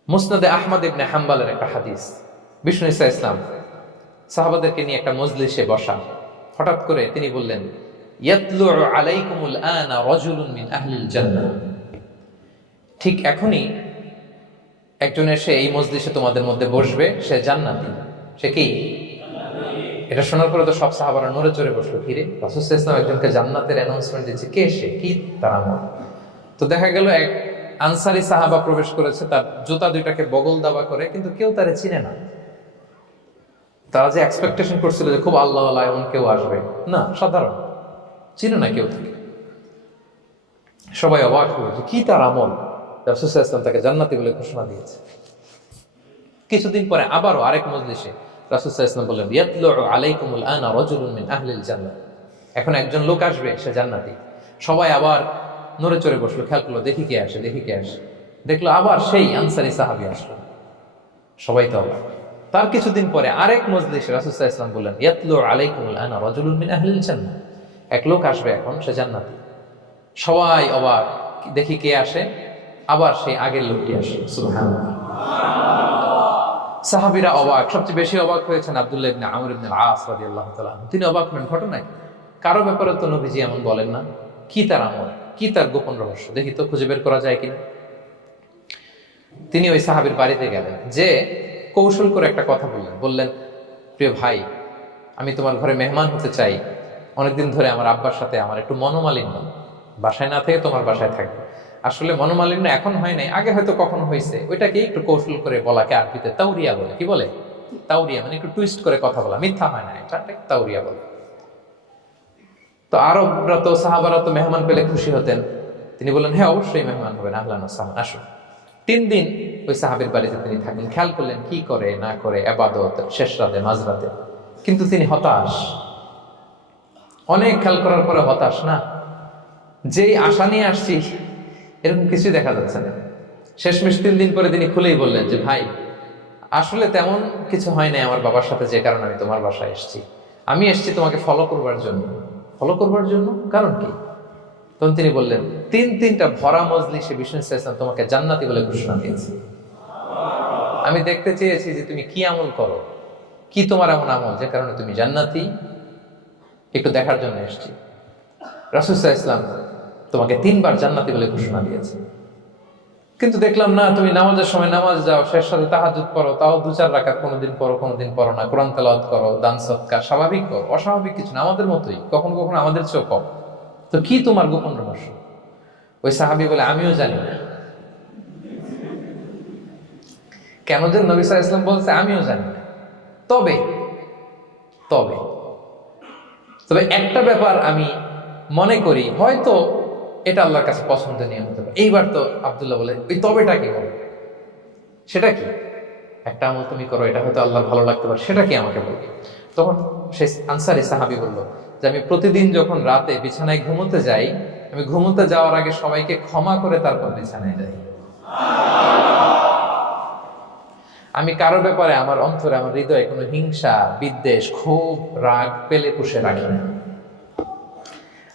মুসনাদে আহমদ ইবনে হাম্বালের একটা হাদিস। বিষ্ণু ঈসা ইসলাম সাহাবাদেরকে নিয়ে একটা মজলিসে বসা, হঠাৎ করে তিনি বললেন, ইয়াতলু আলাইকুমুল আনা রাজুলুন মিন আহলিল জান্নাহ। ঠিক এখনই একজন এসে এই মজলিসে তোমাদের মধ্যে বসবে, সে জান্নাতি। সে কি? এটা শোনার পরে তো সব সাহাবারা নড়ে চড়ে বসলো, কিরে রাসূল সাল্লাল্লাহু আলাইহি ওয়াসাল্লাম একজনকে জান্নাতের অ্যানাউন্সমেন্ট দিচ্ছে, কে সে, কি তার আমল? তো দেখা গেল এক আনসারী সাহাবা প্রবেশ করেছে, তার জুতা দুইটাকে বগল দাবা করে, কিন্তু কেউ তারে চিনে না। তারা যে এক্সপেকটেশন করছিল যে খুব আল্লাহ আল্লাহ এমন কেউ আসবে, না, সাধারণ, চিনে না কেউ তাকে। সবাই অবাক হলো যে কি তার আমল, রাসূল সাল্লাল্লাহু আলাইহি ওয়াসাল্লাম তাকে জান্নাতি বলে ঘোষণা দিয়েছে। কিছুদিন পরে আবারও আরেক মজলিসে রাসূল সাল্লাল্লাহু আলাইহি ওয়াসাল্লাম বললেন, ইয়াতলু আলাইকুমুল আনা রাজুলুন মিন আহলিল জান্নাহ। এখন একজন লোক আসবে, সে জান্নাতি। সবাই আবার নড়ে চড়ে বসলো, খেয়াল করলো দেখি কে আসে, দেখি কে আসে। দেখলো আবার সেই আনসারী সাহাবী আসলো, সবাই তো অবাক। তার কিছুদিন পরে আরেক মজলিসে রাসূল সাল্লাল্লাহু আলাইহি ওয়াসাল্লাম বললেন, ইয়াতলু আলাইকুমুল আনা রাজুলুন মিন আহলিল জান্নাহ। এক লোক আসবে এখন, সে জান্নাতি। সবাই অবাক, দেখি কে আসে, আবার সেই আগের লোকটি আসে। সুবহানাল্লাহ। সাহাবীরা অবাক, সবচেয়ে বেশি অবাক হয়েছেন আব্দুল্লাহ ইবনে আমর ইবনে আল-আস রাদিয়াল্লাহু তাআলা। তিনি অবাক হলেন, ঘটনায় কারো ব্যাপারে তো নবীজি এমন বলেন না, কি তার আমল, কি তার গোপন রহস্য, দেখি তো খুঁজে বের করা যায় কিনা। তিনি ওই সাহাবীর বাড়িতে গেলেন, যে কৌশল করে একটা কথা বললেন, প্রিয় ভাই, আমি তোমার ঘরে মেহমান হতে চাই। অনেকদিন ধরে আমার আব্বার সাথে আমার একটু মনোমালিন্য, বাসায় না থেকে তোমার বাসায় থাকবে। আসলে মনোমালিন্য এখন হয় নাই, আগে হয়তো কখনো হয়েছে, ওইটাকে একটু কৌশল করে বলাকে আরবিতে তাওরিয়া বলে। কি বলে? তাওরিয়া, মানে একটু টুইস্ট করে কথা বলা, মিথ্যা হয় না, এটা তাওরিয়া বলে। তো আরবরা তো, সাহাবারা তো মেহমান পেলে খুশি হতেন। তিনি বললেন, হ্যাঁ অবশ্যই মেহমান হবেন, আহলান ওয়া সাহলান, আসুন। 3 দিন ওই সাহাবীর বাড়িতে তিনি থাকলেন। খেয়াল করলেন কি করে না করে, ইবাদত শেষ রাতে, মাঝরাতে। কিন্তু তিনি হতাশ, অনেক খেয়াল করার পরে হতাশ। না, যেই আশা নিয়ে আসছি এরকম কিছুই দেখা যাচ্ছে না। শেষমেশ 3 দিন পরে তিনি খুলেই বললেন যে, ভাই আসলে তেমন কিছু হয় নাই আমার বাবার সাথে, যে কারণে আমি তোমার বাসায় এসেছি। আমি এসেছি তোমাকে ফলো করবার জন্য। ফলো করবার জন্য? কারণ কি? তখন তিনি বললেন, 3টা ভরা মজলিসে বিষ্ণু ইসলাম তোমাকে জান্নাতি বলে ঘোষণা দিয়েছে। আমি দেখতে চেয়েছি যে তুমি কি আমল করো, কি তোমার এমন আমল যে কারণে তুমি জান্নাতি, একটু দেখার জন্য এসেছি। রাসূল সাল্লাল্লাহু আলাইহি ওয়াসাল্লাম তোমাকে 3 বার জান্নাতি বলে ঘোষণা দিয়েছে, কিন্তু দেখলাম না, তুমি নামাজের সময় নামাজ যাও, শেষ রাতে তাহাজ্জুদ পড়ো, তাও 2-4 রাকাত, কোনোদিন পড়ো কোনোদিন পড়ো না, কোরআন তেলাওয়াত করো, দান সদকা, স্বাভাবিক করো, অস্বাভাবিক কিছু না, আমাদের মতোই, কখনো কখনো আমাদের চেয়েও কম। তো কি তোমার গোপন রহস্য? ওই সাহাবী বলে, আমিও জানি না। কেন যে নবী সাল্লাল্লাহু আলাইহি ওয়াসাল্লাম বলছে আমিও জানি না। তবে তবে তবে একটা ব্যাপার আমি মনে করি, হয়তো এটা আল্লাহর কাছে পছন্দনীয় হতে পারে। এইবার তো আব্দুল্লাহ বলে, ওই তবেটা কি বলো? সেটা কি? একটা আমল তুমি করো, এটা হয়তো আল্লাহর ভালো লাগতে পারে, সেটা কি আমাকে বলবে? তখন সে আনসারী সাহাবী বলল যে, আমি প্রতিদিন যখন রাতে বিছানায় ঘুমোতে যাই, আমি ঘুমোতে যাওয়ার আগে সবাইকে ক্ষমা করে তারপর বিছানায় যাই। আমি কারো ব্যাপারে আমার অন্তরে, আমার হৃদয়ে কোনো হিংসা, বিদ্বেষ, ক্ষোভ, রাগ পেলে পুষে রাখি না।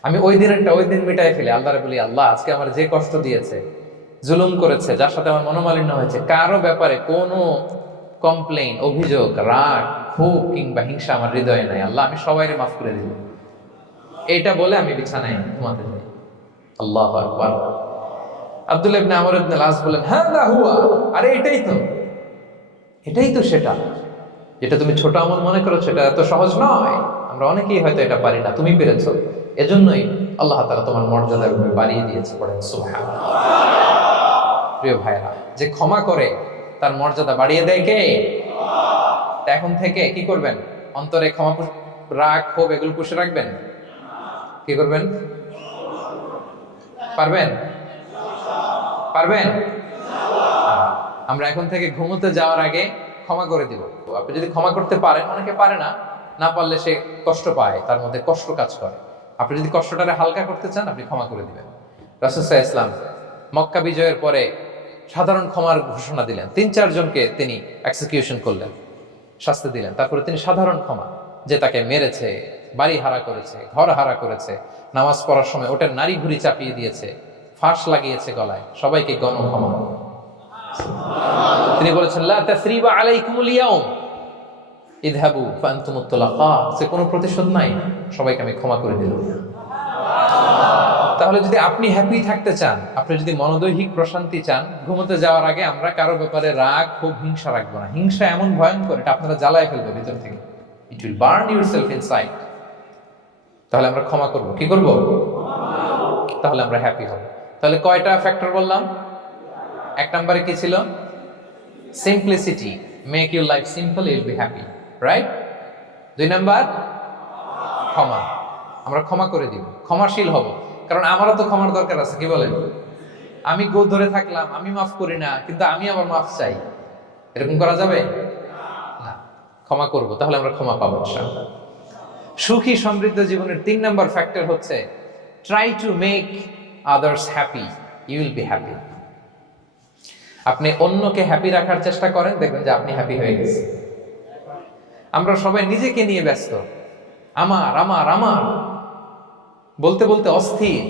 আমি ওই দিন মিটাই ফেলি। আল্লাহরে বলি, আল্লাহ আজকে আমার যে কষ্ট দিয়েছে, জুলুম করেছে, যার সাথে আমার মনোমালিন্য হয়েছে, কারো ব্যাপারে কোনো কমপ্লেইন, অভিযোগ, রাগ, ক্ষোভ কিংবা হিংসা আমার হৃদয়ে নাই। আল্লাহ আমি সবাইকে মাফ করে দিব। এইটা বলে আমি বিছানায় ঘুমাতে যাই। আল্লাহু আকবার। আব্দুল্লাহ ইবনে আমর ইবনে আল-আস বলেন, হাদা হুয়া, আরে এটাই তো সেটা যেটা তুমি ছোট আমল মনে করো, সেটা এত সহজ নয়। আমরা অনেকেই হয়তো এটা পারি না, তুমি পেরেছো। এজন্যই আল্লাহ তাআলা তোমার মর্যাদা বাড়িয়ে দিয়েছে। পড়েন সুবহানাল্লাহ। প্রিয় ভাইরা, যে ক্ষমা করে তার মর্যাদা বাড়িয়ে দেয় কে? এখন থেকে কি করবেন? অন্তরে ক্ষমা, রাগ, ক্ষোভ এগুলো পুষে রাখবেন। কি করবেন? পারবেন? আমরা এখন থেকে ঘুমোতে যাওয়ার আগে ক্ষমা করে দিব। আপনি যদি ক্ষমা করতে পারেন, অনেকে পারে না, না পারলে সে কষ্ট পায়, তার মধ্যে কষ্ট কাজ করে। আপনি যদি কষ্টটারে হালকা করতে চান, আপনি ক্ষমা করে দিবেন। রাসূল সাল্লাল্লাহু আলাইহি ওয়াসাল্লাম মক্কা বিজয়ের পরে সাধারণ ক্ষমার ঘোষণা দিলেন। 3-4 জনকে তিনি এক্সিকিউশন করলেন, শাস্তি দিলেন। তারপরে তিনি সাধারণ ক্ষমা, যে তাকে মেরেছে, বাড়ি হারা করেছে, ঘর হারা করেছে, নামাজ পড়ার সময় ওটার নারী ঘুরি চাপিয়ে দিয়েছে, ফাঁস লাগিয়েছে গলায়, সবাইকে গণ ক্ষমা। তিনি বলেছেন লা তাসরিবা আলাইকুমুল ইয়াউম ইযহাবু ফাআনতুমুত তুলাকা, সে কোনো প্রতিশোধ নাই, সবাইকে আমি ক্ষমা করে দিলাম। তাহলে যদি আপনি হ্যাপি থাকতে চান, আপনি যদি মনোদৈহিক প্রশান্তি চান, ঘুমোতে যাওয়ার আগে আমরা কারো ব্যাপারে রাগ, খুব হিংসা রাখবো না। হিংসা এমন ভয়ঙ্কর, এটা আপনারা জ্বালায় ফেলবে ভিতর থেকে। It will burn yourself inside. তাহলে আমরা ক্ষমা করব, কি করব? তাহলে আমরা হ্যাপি হব। তাহলে কয়টা ফ্যাক্টর বললাম? 1 নম্বরে কি ছিল? Simplicity, make your life simple, you will be happy, right? 2 number ক্ষমা, আমরা ক্ষমা করে দিব, ক্ষমাশীল হব। কারণ আমারও তো ক্ষমার দরকার আছে, কি বলেন? আমি গো ধরে থাকলাম, আমি মাফ করি না, কিন্তু আমি আবার মাফ চাই, এরকম করা যাবে না। ক্ষমা করব, তাহলে আমরা ক্ষমা পাবো ইনশাআল্লাহ। সুখী সমৃদ্ধ জীবনের 3 নম্বর ফ্যাক্টর হচ্ছে try to make others happy, you will be happy. আপনি অন্যকে হ্যাপি রাখার চেষ্টা করেন, দেখবেন যে আপনি হ্যাপি হয়ে গেছেন। আমরা সবাই নিজেকে নিয়ে ব্যস্ত, আমার আমার আমার বলতে বলতে অস্থির,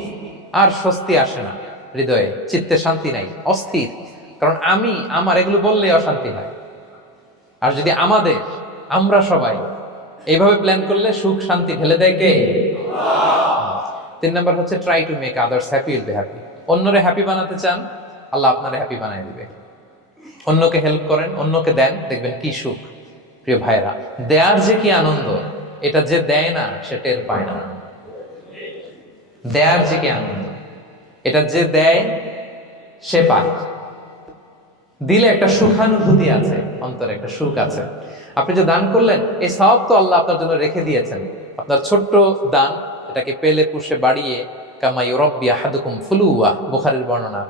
আর স্বস্তি আসে না হৃদয়ে, চিত্তে শান্তি নাই, অস্থির। কারণ আমি আমার এগুলো বললে অশান্তি হয়। আর যদি আমাদের, আমরা সবাই এইভাবে প্ল্যান করলে সুখ শান্তি ঢেলে দেয় কে? 3 নম্বর হচ্ছে try to make others happy, will be happy. অন্যরে হ্যাপি বানাতে চান, আল্লাহ আপনারে হ্যাপি বানায় দিবে। অন্যকে হেল্প করেন, অন্যকে দেন, দেখবেন কি সুখ। প্রিয় ভাইরা, দেয়ার যে কি আনন্দ, এটা যে দেয় না সে টের পায় না। দেয়ার যে কি আনন্দ, এটা যে দেয় সে পায়। দিলে একটা সুখানুভূতি আছে, অন্তরে একটা সুখ আছে। আপনি যে দান করলেন, এই সওয়াব তো আল্লাহ আপনার জন্য রেখে দিয়েছেন। আপনার ছোট্ট দান, এটাকে পেলে পুষে বাড়িয়ে, কামা ইউরাব্বি আহাদুকুম ফুলুয়া, বুখারীর বর্ণনা,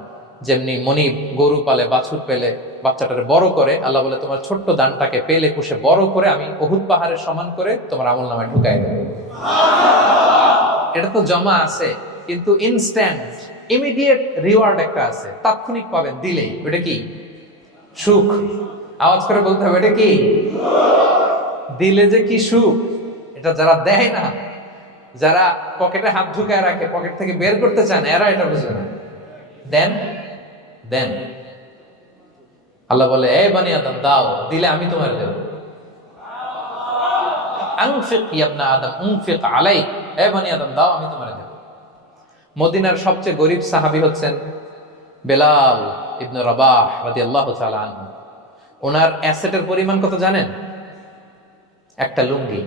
যেমনি মনিব গরু পালে, বাছুর পেলে বাচ্চাটারে বড় করে, আল্লাহ বলে তোমার ছোট্ট দানটাকে পেলে পুষে বড় করে আমি উহুদ পাহাড়ের সমান করে তোমার আমলনামায় ঢুকাই দেব। এটা তো জমা আছে, কিন্তু ইনস্ট্যান্ট ইমিডিয়েট রিওয়ার্ড একটা আছে, তাৎক্ষণিক পাবেন দিলেই। ওটা কি? সুখ। আওয়াজ করে বলতে হবে, এটা কি? দিলে যে কি সুখ, এটা যারা দেয় না, যারা পকেটে হাত ঢুকায় রাখে, পকেট থেকে বের করতে চান, এরা এটা বুঝবে না। দেন দেন, আল্লাহ বলে এ বানি আদম দাও, দিলে আমি তোমার দেব। আনফিক ইয়া ইবনা আদম উনফিক আলাইক, এ বানি আদম দাও, আমি তোমার দেব। মদিনার সবচেয়ে গরিব সাহাবী হচ্ছেন বেলাল ইবনে রাবাহ রাদিয়াল্লাহু তাআলা আনহু। ওনার অ্যাসেটের পরিমাণ কত জানেন? একটা লুঙ্গি।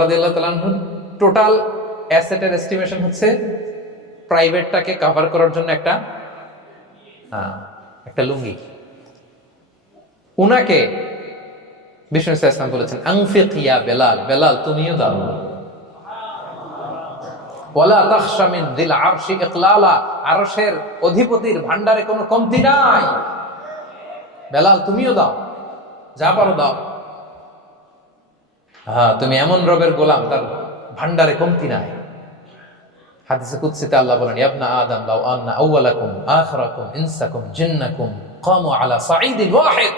রাদিয়াল্লাহু তাআলা আনহু টোটাল অ্যাসেটের এস্টিমেশন হচ্ছে প্রাইভেটটাকে কভার করার জন্য একটা লুঙ্গি। উনাকে বিষ্ণু ইসলাম বলেছেন আনফিক ইয়া বেলাল, বেলাল তুমিও দাও। ওয়ালা তাখশা মিন যিল আরশি ইকলালা, আরশের অধিপতির ভান্ডারে কোনো কমতি নাই, বেলাল তুমিও দাও, যা পারো দাও। তুমি এমন রবের গোলাম, তার ভান্ডারে কমতি নাই। হাদিসে কুদসিতে আল্লাহ বলেন ইবনা আদম লাউ আন্না আউওয়ালাকুম আখিরাকুম ইনসাকুম জিন্নাকুম কামু আলা সাঈদিন ওয়াহিদ,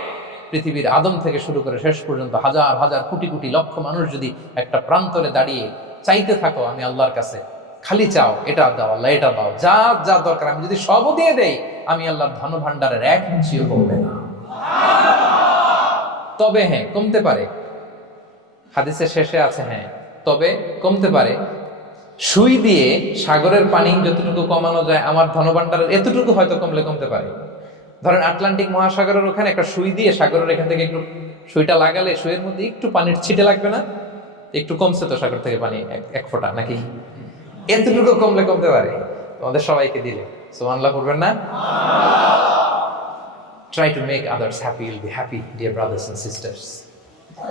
পৃথিবীর আদম থেকে শুরু করে শেষ পর্যন্ত হাজার হাজার কোটি কোটি লক্ষ মানুষ যদি একটা প্রান্তরে দাঁড়িয়ে চাইতে থাকো আমি আল্লাহর কাছে, খালি চাও এটা দাও আল্লাহ, এটা দাও, যা যা দরকার আমি যদি সবও দিয়ে দেই, আমি আল্লাহর ধন ভান্ডারের 1 ইঞ্চিও কমবে না। তবে হ্যাঁ, কমতে পারে। হাদিসের শেষে আছে হ্যাঁ, তবে কমতে পারে। সুই দিয়ে সাগরের পানি যতটুকু কমানো যায়, আমার ধনভাণ্ডারের এতটুকু হয়তো কমলে কমতে পারে। ধরেন আটলান্টিক মহাসাগরের ওখানে একটা সুই দিয়ে সাগরের এখান থেকে একটু সুইটা লাগালে সুইয়ের মধ্যে একটু পানির ছিটে লাগবে না? একটু কমছে তো সাগর থেকে পানি, 1 ফোঁটা নাকি, এতটুকু কমলে কমতে পারে। তোমাদের সবাইকে দিলে সুবহানাল্লাহ করবেন না? Try to make others happy, you'll be happy dear brothers and sisters.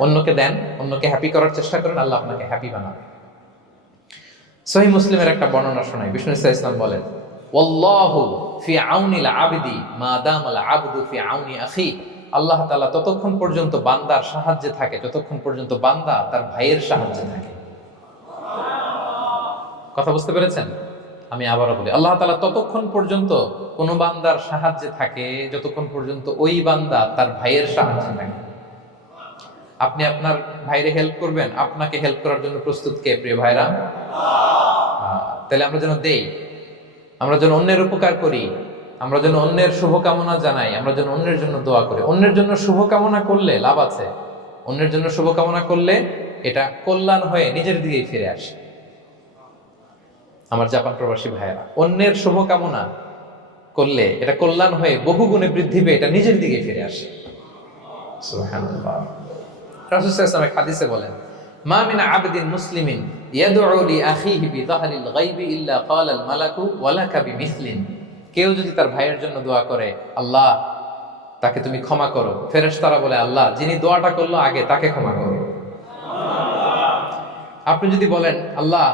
অন্যকে দেন, অন্যকে হ্যাপি করার চেষ্টা করেন, আল্লাহ আপনাকে হ্যাপি বানাবে। সহিহ মুসলিমের একটা বর্ণনা শোনাই। বিষ্ণু ইসলাম বলেন ওয়াল্লাহু ফি আউনিল আবদি মা দামাল আবদু ফি আউনি আখি, আল্লাহ তাআলা ততক্ষণ পর্যন্ত বান্দার সাহায্যে থাকে যতক্ষণ পর্যন্ত বান্দা তার ভাইয়ের সাহায্যে থাকে। কথা বুঝতে পেরেছেন? আমি আবারও বলি, আল্লাহ তাআলা ততক্ষণ পর্যন্ত কোন বান্দার সাহায্যে থাকে যতক্ষণ পর্যন্ত ওই বান্দা তার ভাইয়ের সাহায্যে থাকে। আপনি আপনার ভাইরে হেল্প করবেন, আপনাকে হেল্প করার জন্য প্রস্তুত কে প্রিয় ভাইরা? তাহলে আমরা যেন দেই, আমরা যেন অন্যের উপকার করি, আমরা যেন অন্যের শুভকামনা জানাই, আমরা যেন অন্যের জন্য দোয়া করি। অন্যের জন্য শুভকামনা করলে লাভ আছে, অন্যের জন্য শুভকামনা করলে এটা কল্যাণ হয়ে নিজের দিকেই ফিরে আসে। আমার জাপান প্রবাসী ভাইয়েরা, অন্যের শুভকামনা করলে এটা কল্যাণ হয়ে বহু গুণে বৃদ্ধি পেয়ে এটা নিজের দিকে ফিরে আসে। সুবহানাল্লাহ। রাসূল সাল্লাল্লাহু আলাইহি ওয়াসাল্লাম হাদিসে বলেন, মা মিন আবদিন মুসলিমিন ইয়াদউ লিআখিহি বিযাহরিল গায়বি ইল্লা ক্বালাল মালাকু ওয়ালাকা বিমিসলিন। কেউ যদি তার ভাইয়ের জন্য দোয়া করে, আল্লাহ তাকে তুমি ক্ষমা করো, ফেরেশতারা বলে, আল্লাহ যিনি দোয়াটা করলো আগে তাকে ক্ষমা করো। আপনি যদি বলেন, আল্লাহ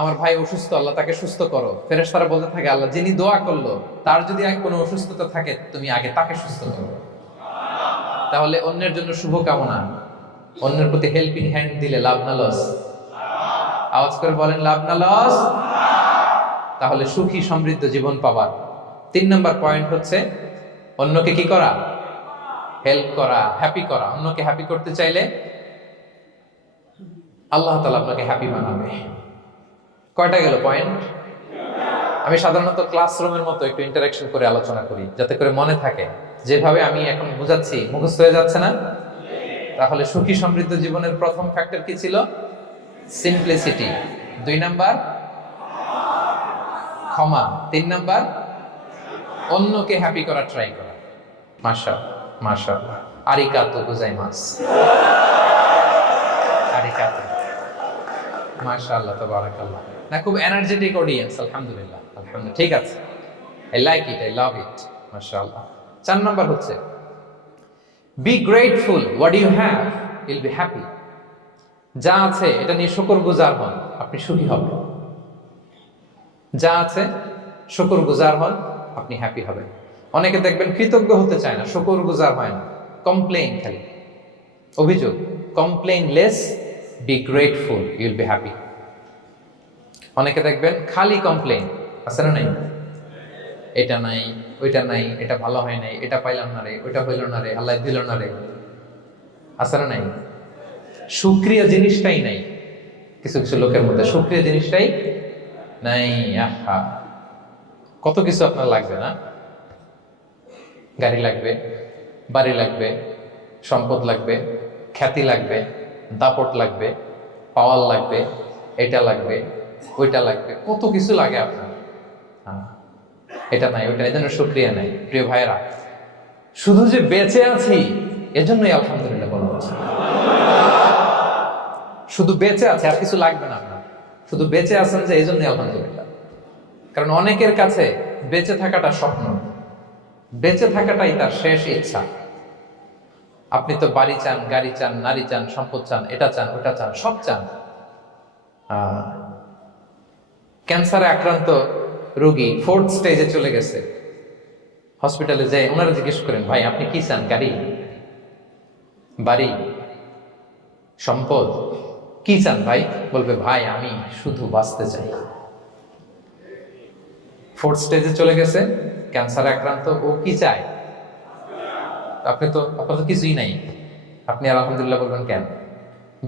আমার ভাই অসুস্থ, আল্লাহ তাকে সুস্থ করো, ফেরেশতারা বলতে থাকে, আল্লাহ যিনি দোয়া করলো তার যদি কোনো অসুস্থতা থাকে তুমি আগে তাকে সুস্থ করো। তাহলে অন্যের জন্য শুভকামনা, অন্যের প্রতি হেল্পিং হ্যান্ড দিলে লাভ না লস? আওয়াজ করে বলেন, লাভ না লস? তাহলে সুখী সমৃদ্ধ জীবন পাবার 3 নম্বর পয়েন্ট হচ্ছে অন্যকে কি করা? হেল্প করা, হ্যাপি করা। অন্যকে হ্যাপি করতে চাইলে আল্লাহ তাআলা আপনাকে হ্যাপি বানাবে। কয়টা গেল পয়েন্ট? আমি সাধারণত ক্লাসরুমের মতো একটু ইন্টারঅ্যাকশন করে আলোচনা করি যাতে করে মনে থাকে। যেভাবে আমি এখন বুঝাচ্ছি মুখস্থ হয়ে যাচ্ছে না? তাহলে সুখী সমৃদ্ধ জীবনের প্রথম ফ্যাক্টর কি ছিল? সিম্পলিসিটি। 2 নাম্বার ক্ষমা। 3 নাম্বার অন্যকে হ্যাপি করা ট্রাই করা। মাশাআল্লাহ আরিগাতো গোজাইমাসু। আরিগাতো, মাশাআল্লাহ তাবারাকাল্লাহ। না, খুব এনার্জেটিক অডিয়েন্স, আলহামদুলিল্লাহ। ঠিক আছে, I like it, I love it, মাশাআল্লাহ। 4 নাম্বার হচ্ছে be grateful what you have, you'll be happy. যা আছে এটা নিয়ে শুকরগুজার হন, আপনি সুখী হবেন। যা আছে শুকরগুজার হন, আপনি হ্যাপি হবেন। অনেকে দেখবেন কৃতজ্ঞ হতে চায় না, শুকরগুজার হয় না, কমপ্লেইন খালি, অভিযোগ। Complain less, be grateful, Yule be happy. অনেকে দেখবেন খালি কমপ্লেইন, আছে না নাই? এটা নাই, ওইটা নাই, এটা ভালো হয় নাই, এটা পাইলাম না রে, ওইটা হইল না রে, আল্লাহ দিল না রে, আছে না নাই? শুকরিয়া জিনিসটাই নাই কিছু কিছু লোকের মধ্যে, শুকরিয়া জিনিসটাই নাই। আহা, কত কিছু আপনার লাগবে না? গাড়ি লাগবে, বাড়ি লাগবে, সম্পদ লাগবে, খ্যাতি লাগবে, দাপট লাগবে, পাওয়ার লাগবে, এটা লাগবে, ওইটা লাগবে, কত কিছু লাগে আপনার। এটা নাই, ওইটা, এই জন্য শুকরিয়া নাই। প্রিয় ভাইরা, শুধু যে বেঁচে আছি এজন্যই আলহামদুলিল্লাহ বলা হচ্ছে। শুধু বেঁচে আছে, আর কিছু লাগবে না আপনার, শুধু বেঁচে আছেন যে এই জন্যই আলহামদুলিল্লাহ। কারণ অনেকের কাছে বেঁচে থাকাটা স্বপ্ন, বেঁচে থাকাটাই তার শেষ ইচ্ছা। আপনি তো বাড়ি চান, গাড়ি চান, নারী চান, সম্পদ চান, এটা চান, ওটা চান, সব চান। ক্যান্সারে আক্রান্ত রোগী 4th স্টেজে চলে গেছে, হসপিটালে যায়, ওনারা জিজ্ঞেস করেন, ভাই আপনি কি চান? গাড়ি, বাড়ি, সম্পদ, কি চান ভাই? বলবে, ভাই আমি শুধু বাঁচতে চাই। 4th স্টেজে চলে গেছে, ক্যান্সারে আক্রান্ত, ও কি চায়? আপনার তো কিছুই নাই, আপনি আর আলহামদুলিল্লাহ বলবেন কেন?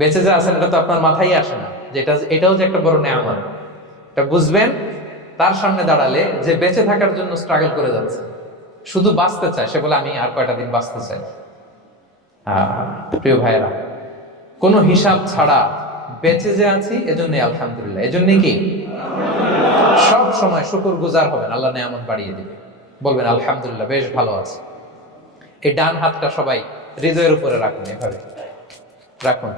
বেঁচে যা আছেন এটা তো আপনার মাথায় আসে না যে এটাও যে একটা বড় নেয়ামত। এটা বুঝবেন তার সামনে দাঁড়ালে যে বেঁচে থাকার জন্য স্ট্রাগল করে যাচ্ছে, শুধু বাঁচতে চায়, সে বলে আমি আর কয়টা দিন বাঁচতে চাই। প্রিয় ভাইয়েরা, কোনো হিসাব ছাড়া বেঁচে যে আছি এজন্যই আলহামদুলিল্লাহ। এজন্যই কি সব সময় শুকরগুজার হবেন, আল্লাহ নেয়ামত বাড়িয়ে দিবে, বলবেন আলহামদুলিল্লাহ বেশ ভালো আছে। এই ডান হাতটা সবাই হৃদয়ের উপরে রাখুন, এভাবে রাখুন,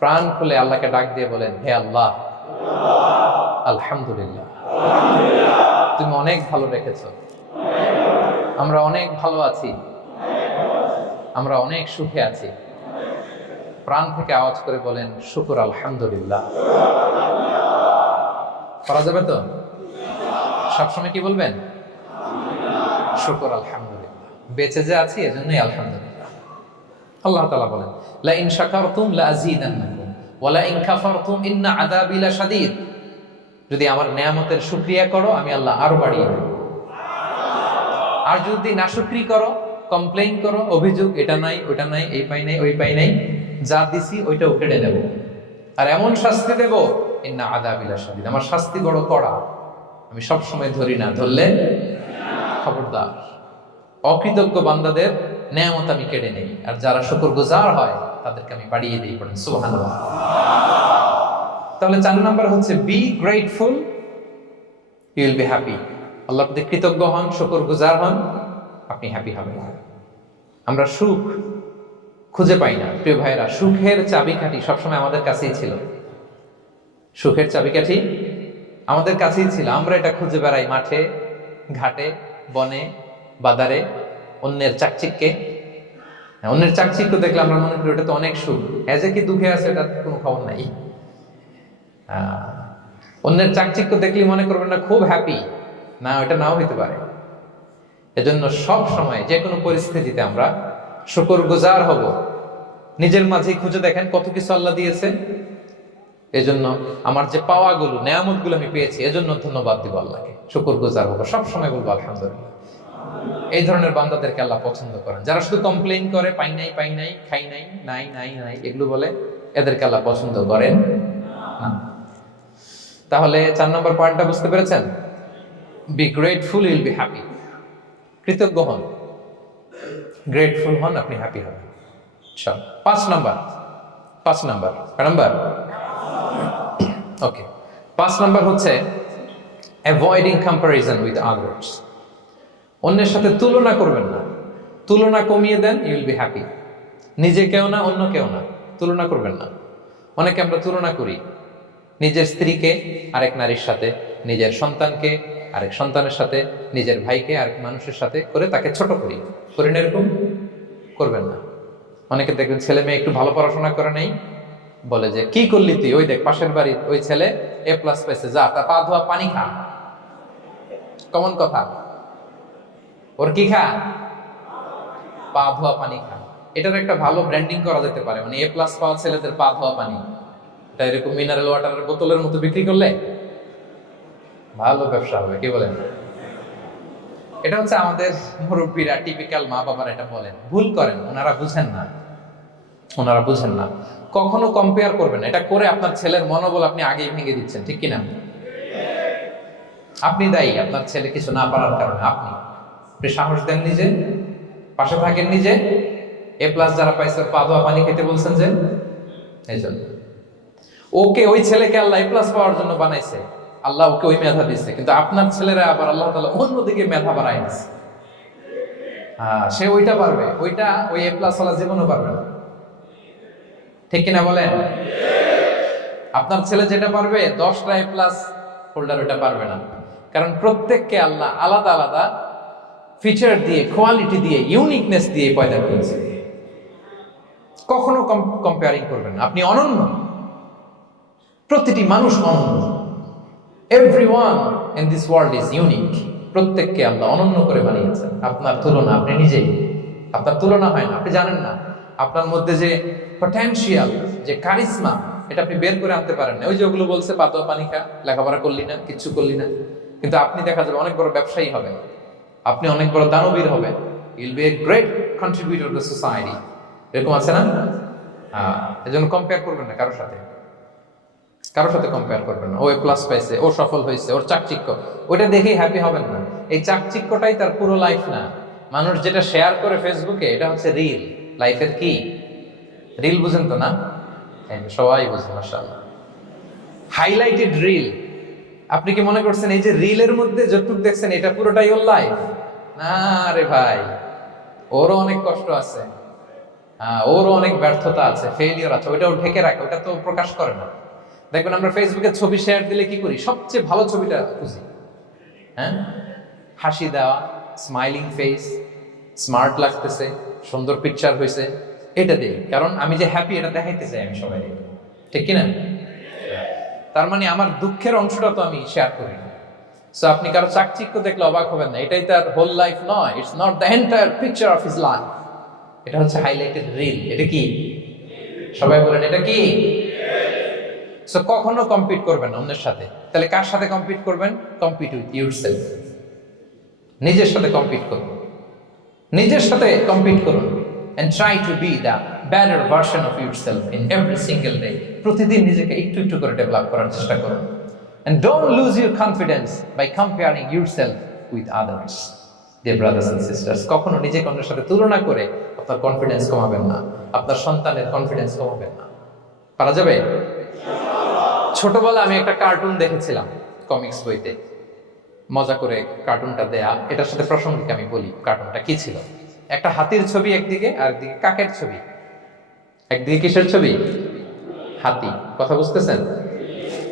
প্রাণ খুলে আল্লাহকে ডাক দিয়ে বলেন, হে আল্লাহ আলহামদুলিল্লাহ, তুমি অনেক ভালো রেখেছ, আমরা অনেক ভালো আছি, আমরা অনেক সুখে আছি। প্রাণ থেকে আওয়াজ করে বলেন শুকর আলহামদুলিল্লাহ। করা যাবে তো? সবসময় কি বলবেন? শুকর আলহামদুলিল্লাহ, বেঁচে যে আছি এজন্যই আলহামদুলিল্লাহ। আল্লাহ তাআলা বলেন, লা ইন শাকারতুম লা আযীদান্নাকুম ওয়া লা ইন কাফারতুম ইন্না আযাবি লাশাদীদ। যদি আমার নেয়ামতের শুকরিয়া করো আমি আল্লাহ আরো বাড়িয়ে দেব, আর যদি নাশুকরি করো, কমপ্লেইন করো, অভিযোগ এটা নাই ওটা নাই, এই পাই নাই ওই পাই নাই, যা দিছি ওইটাও কেড়ে নেব, আর এমন শাস্তি দেব, ইন্না আযাবি লাশাদীদ, আমার শাস্তি বড় কড়া, আমি সব সময় ধরি না, ধরলে খবরদার। অকৃতজ্ঞ বান্দাদের নেয়ামত আমি কেড়ে নেই, আর যারা শুকরগুজার হয় তাদেরকে আমি বাড়িয়ে দিই। পড়েন সুবহানাল্লাহ। তাহলে 4 নাম্বার হচ্ছে be grateful, you will be happy. আল্লাহর প্রতি কৃতজ্ঞ হন, শুকরগুজার হন, আপনি হ্যাপি হবেন। আমরা সুখ খুঁজে পাই না প্রিয় ভাইয়েরা, সুখের চাবিকাঠি সবসময় আমাদের কাছেই ছিল। সুখের চাবিকাঠি আমাদের কাছেই ছিল, আমরা এটা খুঁজে বেড়াই মাঠে ঘাটে বনে বাজারে, অন্যের চাকচিক্যে। অন্যের চাকচিক্য দেখলে আমরা মনে করি ওটা তো অনেক সুখ, এজে কি দুঃখে আছে এটা কোনো খবর নাই। অন্যের চাকচিক্য দেখলে মনে করবেন না খুব হ্যাপি, না ওটা নাও হইতে পারে। এজন্য সব সময় যে কোনো পরিস্থিতিতে আমরা শুকরগুজার হব। নিজের মাঝেই খুঁজে দেখেন কত কিছু আল্লাহ দিয়েছে, এজন্য আমার যে পাওয়াগুলো নেয়ামতগুলো আমি পেয়েছি এজন্য ধন্যবাদ দিব আল্লাহকে, শুকরগুজার হবো, সব সময় বলবো আলহামদুলিল্লাহ। এই ধরনের বান্দাদেরকে আল্লাহ পছন্দ করেন। যারা শুধু কমপ্লেইন করে পাই নাই পাই নাই, খাই নাই, নাই নাই নাই এগুলো বলে, এদেরকে আল্লাহ পছন্দ করেন না। তাহলে 4 নম্বর পয়েন্টটা বুঝতে পেরেছেন? Be grateful, you will be happy. কৃতজ্ঞ হন, গ্রেটফুল হন, আপনি হ্যাপি হবেন। 5 নাম্বার ওকে, 5 নাম্বার হচ্ছে অ্যাভয়েডিং কম্প্যারিজন উইথ আদার্স। অন্যের সাথে তুলনা করবেন না, তুলনা কমিয়ে দেন, ইউ উইল বি হ্যাপি। নিজে কেউ না, অন্য কেউ না, তুলনা করবেন না। অনেকে আমরা তুলনা করি, নিজের স্ত্রীকে আরেক নারীর সাথে, নিজের সন্তানকে আরেক সন্তানের সাথে, নিজের ভাইকে আরেক মানুষের সাথে করে তাকে ছোট করি না, এরকম করবেন না। অনেকে দেখবেন ছেলে মেয়ে একটু ভালো পড়াশোনা করে নেই, বলে যে কি করলি তুই, ওই দেখ পাশের বাড়ির ওই ছেলে A+ পাইছে, যা তার পা ধোয়া পানি খা। কমন কথা, ওর কি খা, পা ধোয়া পানি খা। এটার একটা ভালো ব্র্যান্ডিং করা যেতে পারে, মানে A+ পাওয়া ছেলেদের পা ধোয়া পানি, এটা এরকম মিনারেল ওয়াটারের বোতলের মতো বিক্রি করলে ভালো ব্যবসা হবে, কি বলেন? এটা হচ্ছে আমাদের মুরব্বীরা, টিপিক্যাল মা বাবারা এটা বলেন, ভুল করেন, ওনারা বুঝেন না। কখনো কম্পেয়ার করবেন, এটা করে আপনার ছেলের মনোবল আপনি আগেই ভেঙে দিচ্ছেন, ঠিক কিনা? আপনি দায়ী আপনার ছেলে কিছু না পারার কারণে। আপনি সাহস দেন নিজে, পাশে থাকেন নিজে। A+ যারা পাইছে পা ধোয়া পানি খেতে বলছেন যে, এই জন্য ওকে, ওই ছেলেকে আল্লাহ A+ পাওয়ার জন্য বানাইছে, আল্লাহ ওকে ওই মেধা দিচ্ছে, কিন্তু আপনার ছেলেরা আবার আল্লাহ তাআলা অন্যদিকে মেধা বাড়াই দিচ্ছে। সে ওইটা পারবে, ওইটা ওই A+ ওয়ালা জীবনও পারবে না, ঠিক কিনা বলেন? আপনার ছেলে যেটা পারবে 10টা A+ হোল্ডার ওইটা পারবে না, কারণ প্রত্যেককে আল্লাহ আলাদা আলাদা ফিচার দিয়ে, কোয়ালিটি দিয়ে, ইউনিকনেস দিয়ে পয়দা করেছে। কখনো কম্পেয়ারিং করবেন না, আপনি অনন্য, প্রতিটি মানুষ অনন্য। Everyone in this world is unique. প্রত্যেককে আল্লাহ অনন্য করে বানিয়েছেন। আপনার তুলনা, আপনি নিজেই, আপনার তুলনা হয় না, আপনি জানেন না আপনার মধ্যে যে পটেনশিয়াল, যে কারিশমা, এটা আপনি বের করে আনতে পারেন না। ওই যে ওগুলো বলছে পা ধোয়া পানি খা, লেখাপড়া করলি না, কিচ্ছু করলি না, কিন্তু আপনি দেখা যাবে অনেক বড় ব্যবসায়ী হবেন, আপনি অনেক বড় দানবীর হবেন, you'll B a great contributor two society. এরকম আছে না? এজন্য কম্পেয়ার করবেন না কারোর সাথে কম্পেয়ার করবেন না। ও A+ পাইছে, ও সফল হয়েছে, ওর চাকচিক্য, ওইটা দেখেই হ্যাপি হবেন না। এই চাকচিক্যটাই তার পুরো লাইফ না। মানুষ যেটা শেয়ার করে ফেসবুকে, এটা হচ্ছে রিল। লাইফের কি রিল, বুঝেন তো না? সবাই বুঝেন, মাশাআল্লাহ। Highlighted reel. আপনি কি মনে করছেন এই যে রিলের মধ্যে যতটুকু দেখছেন এটা পুরোটাই ওর লাইফ? না রে ভাই, ওরও অনেক কষ্ট আছে, ওরও অনেক ব্যর্থতা আছে, ফেলিওর আছে, ওইটাও ঢেকে রাখে, ওটা তো প্রকাশ করে না। দেখবেন আমরা ফেসবুকে ছবি শেয়ার দিলে কি করি, সবচেয়ে ভালো ছবিটা খুঁজি, হাসি দেওয়া, স্মাইলিং ফেস, স্মার্ট লাগতেছে, সুন্দর পিকচার হয়েছে, এটা দিই, কারণ আমি যে হ্যাপি এটা দেখাইতে চাই আমি সবাই, ঠিক কিনা? তার মানে আমার দুঃখের অংশটা তো আমি শেয়ার করি না। সো আপনি কারো চাকচিক্য দেখলে অবাক হবেন না, এটাই তার হোল লাইফ নয়, it's not the entire picture of his life. এটা হচ্ছে হাইলাইটেড রিল। এটা কি? সবাই বলেন এটা কি? সো কখনো কম্পিট করবেন অন্যের সাথে। তাহলে কার সাথে কম্পিট করবেন? Compete with yourself. নিজের সাথে কম্পিট করুন, নিজের সাথে কম্পিট করুন। and try to be the better version of yourself in every single day. প্রতিদিন নিজেকে একটু একটু করে ডেভেলপ করার চেষ্টা করুন। and don't lose your confidence by comparing yourself with others. Dear brothers and sisters, কখনো নিজেকে অন্যের সাথে তুলনা করে আপনার কনফিডেন্স কমাবেন না, আপনার সন্তানের কনফিডেন্স কমাবেন না। পারা যাবে? ছোটবেলায় আমি একটা কার্টুন দেখেছিলাম কমিক্স বইতে, মজা করে কার্টুনটা দেয়া। এটার সাথে প্রাসঙ্গিক আমি বলি কার্টুনটা কি ছিল। একটা হাতির ছবি একদিকে, আর একদিকে কাকের ছবি। একদিকে কিসের ছবি? হাতি। কথা বুঝতেছেন?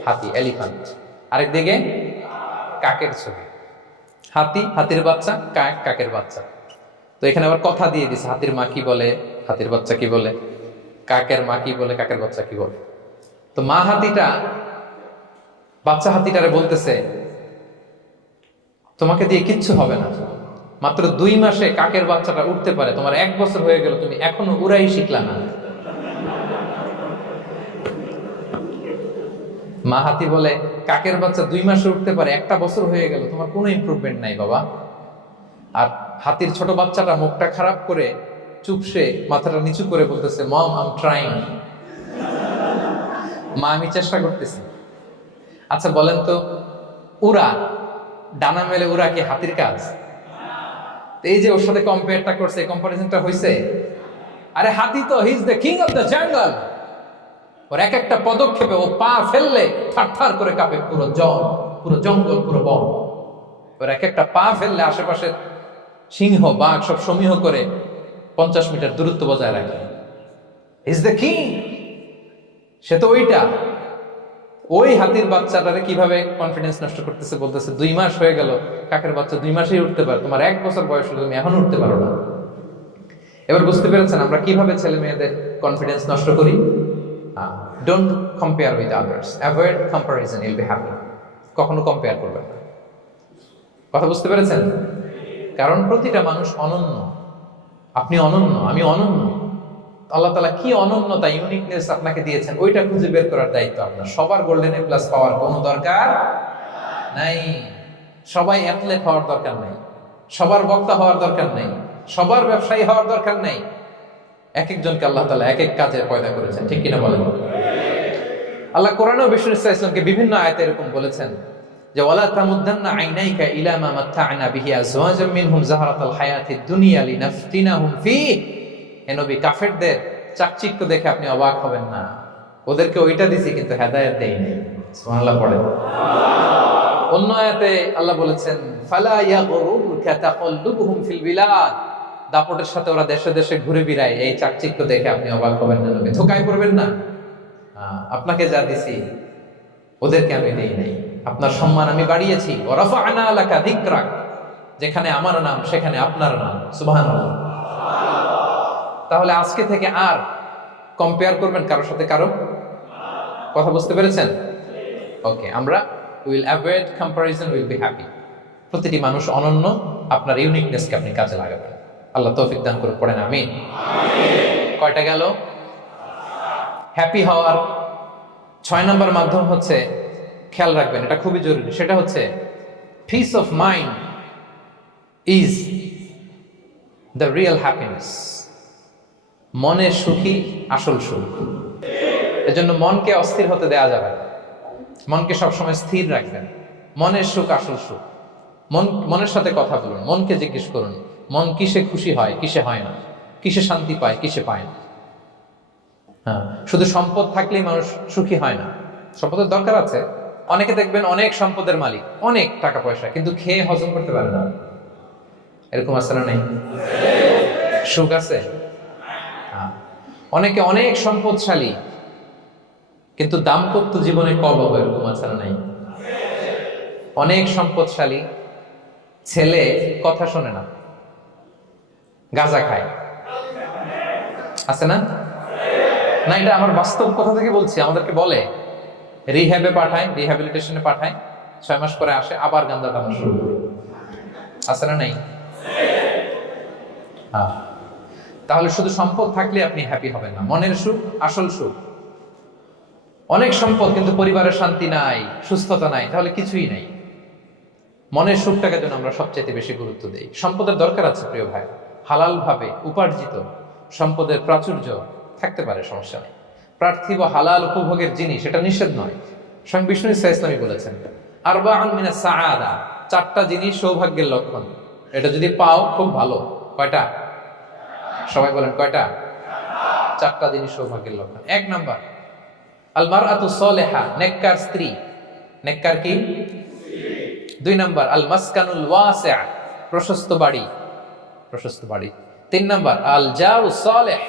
হাতি, এলিফ্যান্ট। আরেকদিকে কাকের ছবি। হাতি, হাতির বাচ্চা, কাক, কাকের বাচ্চা। তো এখানে আবার কথা দিয়ে দিছে, হাতির মা কি বলে, হাতির বাচ্চা কি বলে, কাকের মা কি বলে, কাকের বাচ্চা কি বলে। তো মা হাতিটা বাচ্চা হাতিটারে বলতেছে, তোমাকে দিয়ে কিচ্ছু হবে না, মাত্র 2 মাসে কাকের বাচ্চাটা উঠতে পারে, তোমার 1 বছর হয়ে গেল, তুমি এখনো উড়াই শিখলা না। মা হাতি বলে, কাকের বাচ্চা 2 মাসে উঠতে পারে, 1টা বছর হয়ে গেল, তোমার কোনো ইমপ্রুভমেন্ট নাই বাবা। আর হাতির ছোট বাচ্চাটা মুখটা খারাপ করে চুপসে মাথাটা নিচু করে বলতেছে, মম আই এম ট্রাইং। মা, আমি চেষ্টা করতেছি। আচ্ছা বলেন তো, উড়া, ডানা মেলে উড়া কি হাতির কাজ? এই যে ওর সাথে কম্পেয়ারটা করছে, কম্পারিজনটা হইছে। আরে হাতি তো he is the king of the jungle. ওর এক একটা পদক্ষেপে ও পা ফেললে থারথার করে কাঁপে পুরো জঙ্গল, পুরো বন। ওর এক একটা পা ফেললে আশেপাশে সিংহ, বাঘ সব সমীহ করে 50 মিটার দূরত্ব বজায় রাখে। Is the king. সে তো ওইটা। ওই হাতির বাচ্চাটারে কিভাবে কনফিডেন্স নষ্ট করতেছে, বলতেছে 2 মাস হয়ে গেল, কাকের বাচ্চা 2 মাসেই উঠতে পারে, তোমার 1 বছর বয়স হলো, তুমি এখন উঠতে পারো না। এবার বুঝতে পেরেছেন আমরা কিভাবে ছেলে মেয়েদের কনফিডেন্স নষ্ট করি? Don't compare with others, avoid comparison, Yule be happy. কখনো কম্পেয়ার করবেন না। কথা বুঝতে পেরেছেন? কারণ প্রতিটা মানুষ অনন্য। আপনি অনন্য, আমি অনন্য। আল্লাহ তাআলা কি অনন্যতা, ইউনিকনেস আপনাকে দিয়েছেন, ওইটা খুঁজে বের করার দায়িত্ব আপনার। সবার গোল্ডেন এ প্লাস পাওয়ার কোনো দরকার নাই। সবাই অ্যাথলেট হওয়ার দরকার নাই, সবার বক্তা হওয়ার দরকার নাই, সবার ব্যবসায়ী হওয়ার দরকার নাই। এক একজনকে আল্লাহ তাআলা এক এক কাজে পয়দা করেছেন, ঠিক কিনা বলেন? আল্লাহ কোরআনে বিষ্ণু ইসলামকে বিভিন্ন আয়াতে এরকম বলেছেন যে, ওয়ালা তামুদ্দান্না আইনাইকা ইলা মা মাত্তা'না বিহি আজওয়াজাম মিনহুম যাহরাতাল হায়াতিদ দুনিয়া লিনাফতিনাহুম ফীহি। হে নবী, কাফেরদের চাকচিক্য দেখে আপনি অবাক হবেন না। ওদেরকে ওইটা দিছি কিন্তু হেদায়েত দেই নাই। সুবহানাল্লাহ পড়ে। অন্য আয়াতে আল্লাহ বলেছেন, ফালা ইয়াগরুরকা তাকাল্লুবুহুম ফিল বিলাদ। দাপটের সাথে ওরা দেশে দেশে ঘুরে বেড়ায়, এই চাকচিক্য দেখে আপনি অবাক হবেন না নবী, ধোঁকায় পড়বেন না। আপনাকে যা দিছি ওদেরকে আমি দেই নাই। আপনার সম্মান আমি বাড়িয়েছি। ওয়া রাফা'না লাকা যিকরাক। যেখানে আমার নাম সেখানে আপনার নাম। সুবহানাল্লাহ। তাহলে আজকে থেকে আর কম্পেয়ার করবেন কারোর সাথে কারো? কথা বুঝতে পেরেছেন? ওকে, আমরা will avoid comparison, will be happy. প্রতিটি মানুষ অনন্য, আপনার ইউনিকনেসকে আপনি কাজে লাগাবেন। আল্লাহ তৌফিক দান করুন। পড়েন আমিন। কয়টা গেল? হ্যাপি হওয়ার 6 নম্বর মাধ্যম হচ্ছে, খেয়াল রাখবেন, এটা খুবই জরুরি, সেটা হচ্ছে piece of mind is the real happiness. মনের সুখী আসল সুখ। এজন্য মনকে অস্থির হতে দেয়া যাবে না, মনকে সবসময় স্থির রাখবেন। মনের সুখ আসল সুখ। মনের সাথে কথা বলুন, মনকে জিজ্ঞেস করুন, মন কিসে খুশি হয়, কিসে হয় না, কিসে শান্তি পায়, কিসে পায় না। হ্যাঁ, শুধু সম্পদ থাকলেই মানুষ সুখী হয় না, সম্পদের দরকার আছে। অনেকে দেখবেন অনেক সম্পদের মালিক, অনেক টাকা পয়সা, কিন্তু খেয়ে হজম করতে পারে না। এরকম আছে না নাই? সুখ আছে? অনেকে অনেক সম্পদশালী, কিন্তু দাম্পত্য জীবনে কলহ, এরকম আছে না নাই? অনেক সম্পদশালী ছেলে কথা শোনে না, গাঁজা খায়, আছে না? না, এটা আমার বাস্তব কথা থেকে বলছি। আমাদেরকে বলে রিহ্যাবে পাঠায়, রিহ্যাবিলিটেশনে পাঠায়, 6 মাস পরে আসে আবার গাঁজা টানা শুরু করে। আছে না নাই? তাহলে শুধু সম্পদ থাকলে আপনি হ্যাপি হবেন না। মনের সুখ আসল সুখ। অনেক সম্পদ কিন্তু পরিবারের শান্তি নাই, সুস্থতা নাই, তাহলে কিছুই নাই। মনের সুখটাকে যেন আমরা সবচেয়ে বেশি গুরুত্ব দিই। সম্পদের দরকার আছে প্রিয় ভাই, হালাল ভাবে উপার্জিত সম্পদের প্রাচুর্য থাকতে পারে, সমস্যা নেই। পার্থিব হালাল উপভোগের জিনিস, এটা নিষেধ নয়। স্বয়ং বিষ্ণু ইসা ইসলামী বলেছেন আরবাউন মিনাস সাআদা, চারটা জিনিস সৌভাগ্যের লক্ষণ। এটা যদি পাও খুব ভালো। কয়টা? সবাই বলেন কয়টা? চারটা জিনিস সৌভাগ্যের লক্ষণ। এক নাম্বার আল মারআতু সালিহা, নেককার স্ত্রী। নেককার কি? দুই নাম্বার আল মাসকানুল ওয়াসিআ, প্রশস্ত বাড়ি, প্রশস্ত বাড়ি। তিন নাম্বার আল জারু সালিহ,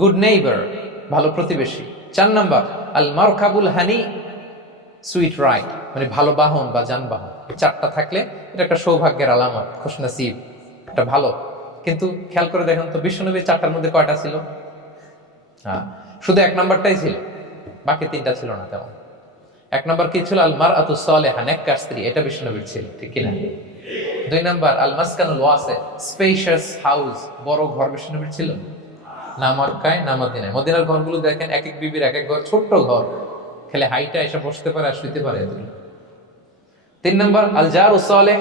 গুড নেইবার, ভালো প্রতিবেশী। চার নাম্বার আল মারকাবুল হানি, সুইট রাইড, মানে ভালো বাহন বা যানবাহন। চারটা থাকলে এটা একটা সৌভাগ্যের আলামত, খুশনসিব, এটা ভালো। কিন্তু খেয়াল করে দেখেন তো বিশ্বনবীর চারটার মধ্যে কয়টা ছিল? শুধু এক নাম্বারটাই ছিল, বাকি তিনটা ছিল না তেমন। এক নাম্বার কি ছিল? আল মারআতু সালিহা, নেককার স্ত্রী, এটা বিশ্বনবীর ছিল, ঠিক কিনা? দুই নাম্বার আল মাসকানুল ওয়াসি, স্পেশাস হাউস, বড় ঘর, বিশ্বনবীর ছিল না মক্কায় না মদিনায়। মদিনার ঘরগুলো দেখেন এক এক বিবির এক এক ঘর, ছোট্ট ঘর, খেলে হাইটা এসে বসতে পারে আর শুইতে পারে এতগুলো। তিন নাম্বার আল জারু সালিহ,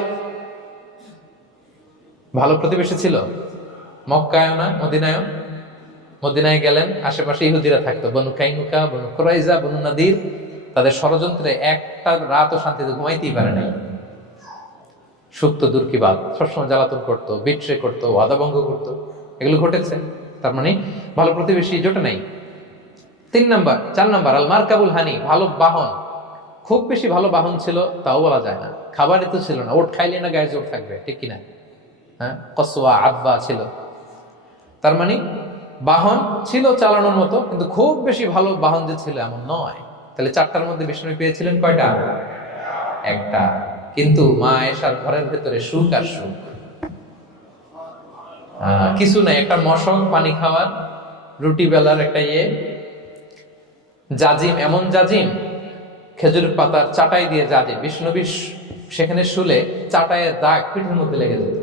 ভালো প্রতিবেশী ছিল। মক্কায়ও না মদিনায়ও। মদিনায় গেলেন, আশেপাশে ইহুদিরা থাকতো, বনু কাইনুকা, বনু কুরাইজা, বনু নাদির। তাদের ষড়যন্ত্রে একটা রাতও শান্তিতে ঘুমাইতেই পারে নাই। সুপ্ত দূর কি বাদ, সবসময় জ্বালাতন করতো, বিট্রে করতো, ওয়াদাভঙ্গ করতো, এগুলো ঘটেছে। তার মানে ভালো প্রতিবেশী জোটে নাই। চার নাম্বার আল মারকাবুল হানি, ভালো বাহন। খুব বেশি ভালো বাহন ছিল তাও বলা যায় না, খাবারই তো ছিল না, ওট খাইলে না গায়ে জোর থাকবে, ঠিক কিনা? হ্যাঁ, কসওয়া আব্বা ছিল। তার মানে বাহন ছিল চালানোর মতো, কিন্তু খুব বেশি ভালো বাহন যে ছিল এমন নয়। তাহলে চারটার মধ্যে বিষ্ণু পেয়েছিলেন কয়টা? একটা। কিন্তু মা আয়েশার ঘরের ভেতরে সুখ আর সুখ, কিছু নাই। একটা মশক, পানি খাওয়ার, রুটি বেলার একটা জাজিম, এমন জাজিম, খেজুর পাতার চাটাই দিয়ে জাজিম। বিষ্ণুবী সেখানে শুলে চাটাইয়ের দাগ পিঠের মধ্যে লেগে যেত।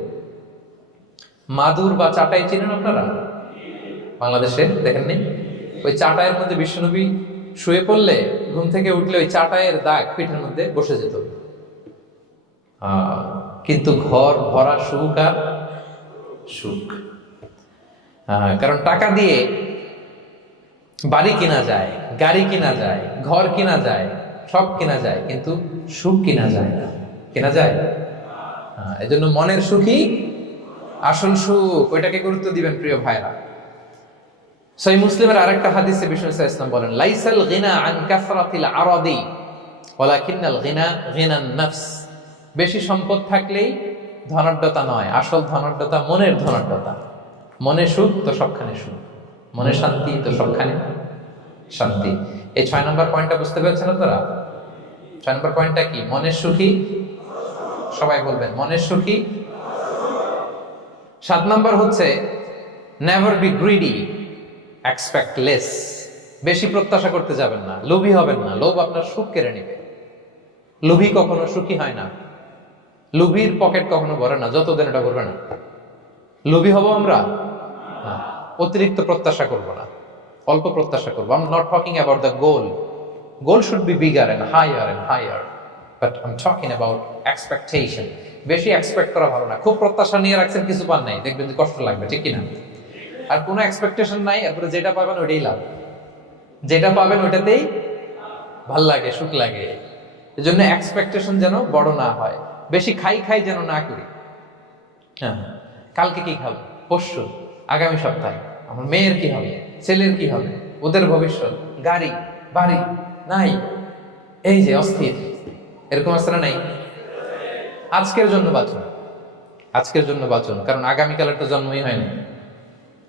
মাদুর বা চাটাই চিনেন আপনারা? বাংলাদেশে দেখেননি? ওই চাটাইয়ের মধ্যে বিশ্বনবী শুয়ে পড়লে, ঘুম থেকে উঠলে ওই চাটাইয়ের দাগ পিঠের মধ্যে বসে যেত। কিন্তু ঘর ভরা সুখ আর সুখ। কারণ টাকা দিয়ে বাড়ি কিনা যায়, গাড়ি কিনা যায়, ঘর কিনা যায়, সব কিনা যায়, কিন্তু সুখ কিনা যায় না। কিনা যায়? এজন্য মনের সুখই আসল সুখ, ওইটাকে গুরুত্ব দিবেন প্রিয় ভাইরা। সহিহ মুসলিমের আরেকটা হাদিসে বিষ্ণু ইসলাম বলেন লাইসাল গিনা আন কাসরাতিল আরাদি ওয়ালাকিন্নাল গিনা গিনান নফস। বেশি সম্পদ থাকলেই ধনাঢ্যতা নয়, আসল ধনাঢ্যতা মনের ধনাঢ্যতা। মনে সুখ তো সবখানে সুখ, মনে শান্তি তো সবখানে শান্তি। এই 6 নম্বর পয়েন্টটা বুঝতে পেরেছেন আপনারা? 6 নম্বর পয়েন্টটা কি? মনের সুখী। সবাই বলবেন মনের সুখী। 7 নম্বর হচ্ছে never be greedy, expect less. বেশি প্রত্যাশা করতে যাবেন না, লোভী হবেন না। লোভ আপনার সুখ কেড়ে নেবে। লোভী কখনো সুখী হয় না। লোভীর পকেট কখনো ভরে না, যতদিন এটা ভরবে না। লোভী হব আমরা না, অতিরিক্ত প্রত্যাশা করব না, অল্প প্রত্যাশা করবো। I'm not talking about the goal. Goal should be bigger and higher. But I'm talking about expectation. বেশি এক্সপেক্ট করা ভালো না। খুব প্রত্যাশা নিয়ে রাখছেন, কিছু পান নাই, দেখবেন যে কষ্ট লাগবে, ঠিক কিনা? আর কোনো এক্সপেকটেশন নাই, এরপরে যেটা পাবেন ওইটাই লাভ। যেটা পাবেন ওইটাতেই ভাল লাগে, সুখ লাগে। এজন্য এক্সপেকটেশন যেন বড় না হয়। বেশি খাই যেন না করি। হ্যাঁ, কালকে কি খাবো, পরশু, আগামী সপ্তাহে আমার মেয়ের কি হবে, ছেলের কি হবে, ওদের ভবিষ্যৎ, গাড়ি বাড়ি নাই, এই যে অস্থির, এরকম আসলে নাই। আজকের জন্য বাঁচুন, আজকের জন্য বাঁচুন, কারণ আগামীকালের তো জন্মই হয়নি।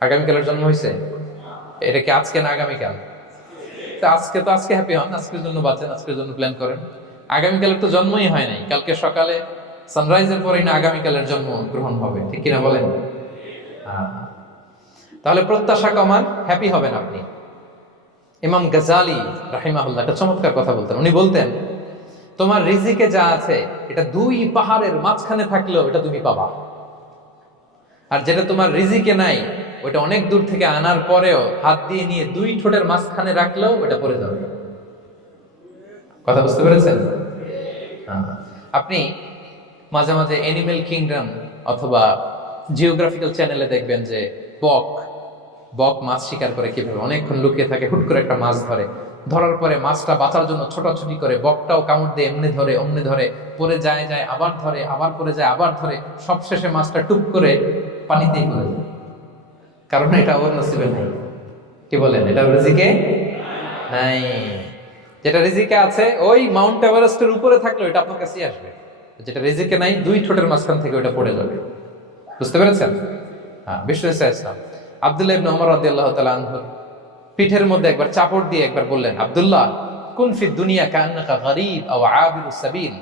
আগামীকালের জন্ম হয়েছে, এটা কি আজকে না আগামীকাল? আজকে তো আজকে হ্যাপি হন, আজকের জন্য বাঁচেন, আজকের জন্য প্ল্যান করেন। আগামীকালের তো জন্মই হয় নাই। কালকে সকালে সানরাইজের পরেই না আগামীকালের জন্ম গ্রহণ হবে, ঠিক কিনা বলেন? তাহলে প্রত্যাশা কমান, হ্যাপি হবেন আপনি। ইমাম গাজালি রাহিমাহুল্লাহ একটা চমৎকার কথা বলতেন। উনি বলতেন, তোমার রিজিকে যা আছে এটা 2 পাহাড়ের মাঝখানে থাকলেও এটা তুমি পাবা। আর যেটা তোমার রিজিকে নাই ওইটা অনেক দূর থেকে আনার পরেও হাত দিয়ে নিয়ে দুই ঠোঁটের মাঝখানে রাখলেও ওটা পড়ে যাবে। কথা বুঝতে পেরেছেন? আপনি মাঝে মাঝে অ্যানিমেল কিংডম অথবা জিওগ্রাফিক্যাল চ্যানেলে দেখবেন যে বক মাছ শিকার করে কিভাবে অনেকক্ষণ লুকিয়ে থাকে, হুট করে একটা মাছ ধরে, ধরার পরে মাছটা বাঁচার জন্য ছোটাছুটি করে, বকটাও কামড় দিয়ে এমনি ধরে অমনি ধরে, পরে যায় আবার ধরে, আবার পরে যায় আবার ধরে, সবশেষে মাছটা টুপ করে পানিতেই পড়ে যায়। কারণ এটা ওর নসিবে নাই। কি বলেন? এটা রিজিকে নাই। যেটা রিজিকে আছে ওই মাউন্ট এভারেস্টের উপরে থাকলে ওটা আপনার কাছেই আসবে। যেটা রিজিকে নাই দুই ঠোঁটের মাঝখান থেকে ওটা পড়ে যাবে। বুঝতে পেরেছেন? হ্যাঁ, বিশ্ব ইসলাম আব্দুল্লাহ ইবনে ওমর রাদিয়াল্লাহু তাআলা আনহু পিঠের মধ্যে একবার চাপড় দিয়ে একবার বললেন, আব্দুল্লাহ কুন ফি দুনিয়া কান্নাকা গরীব আও আবিরুস সাবিল।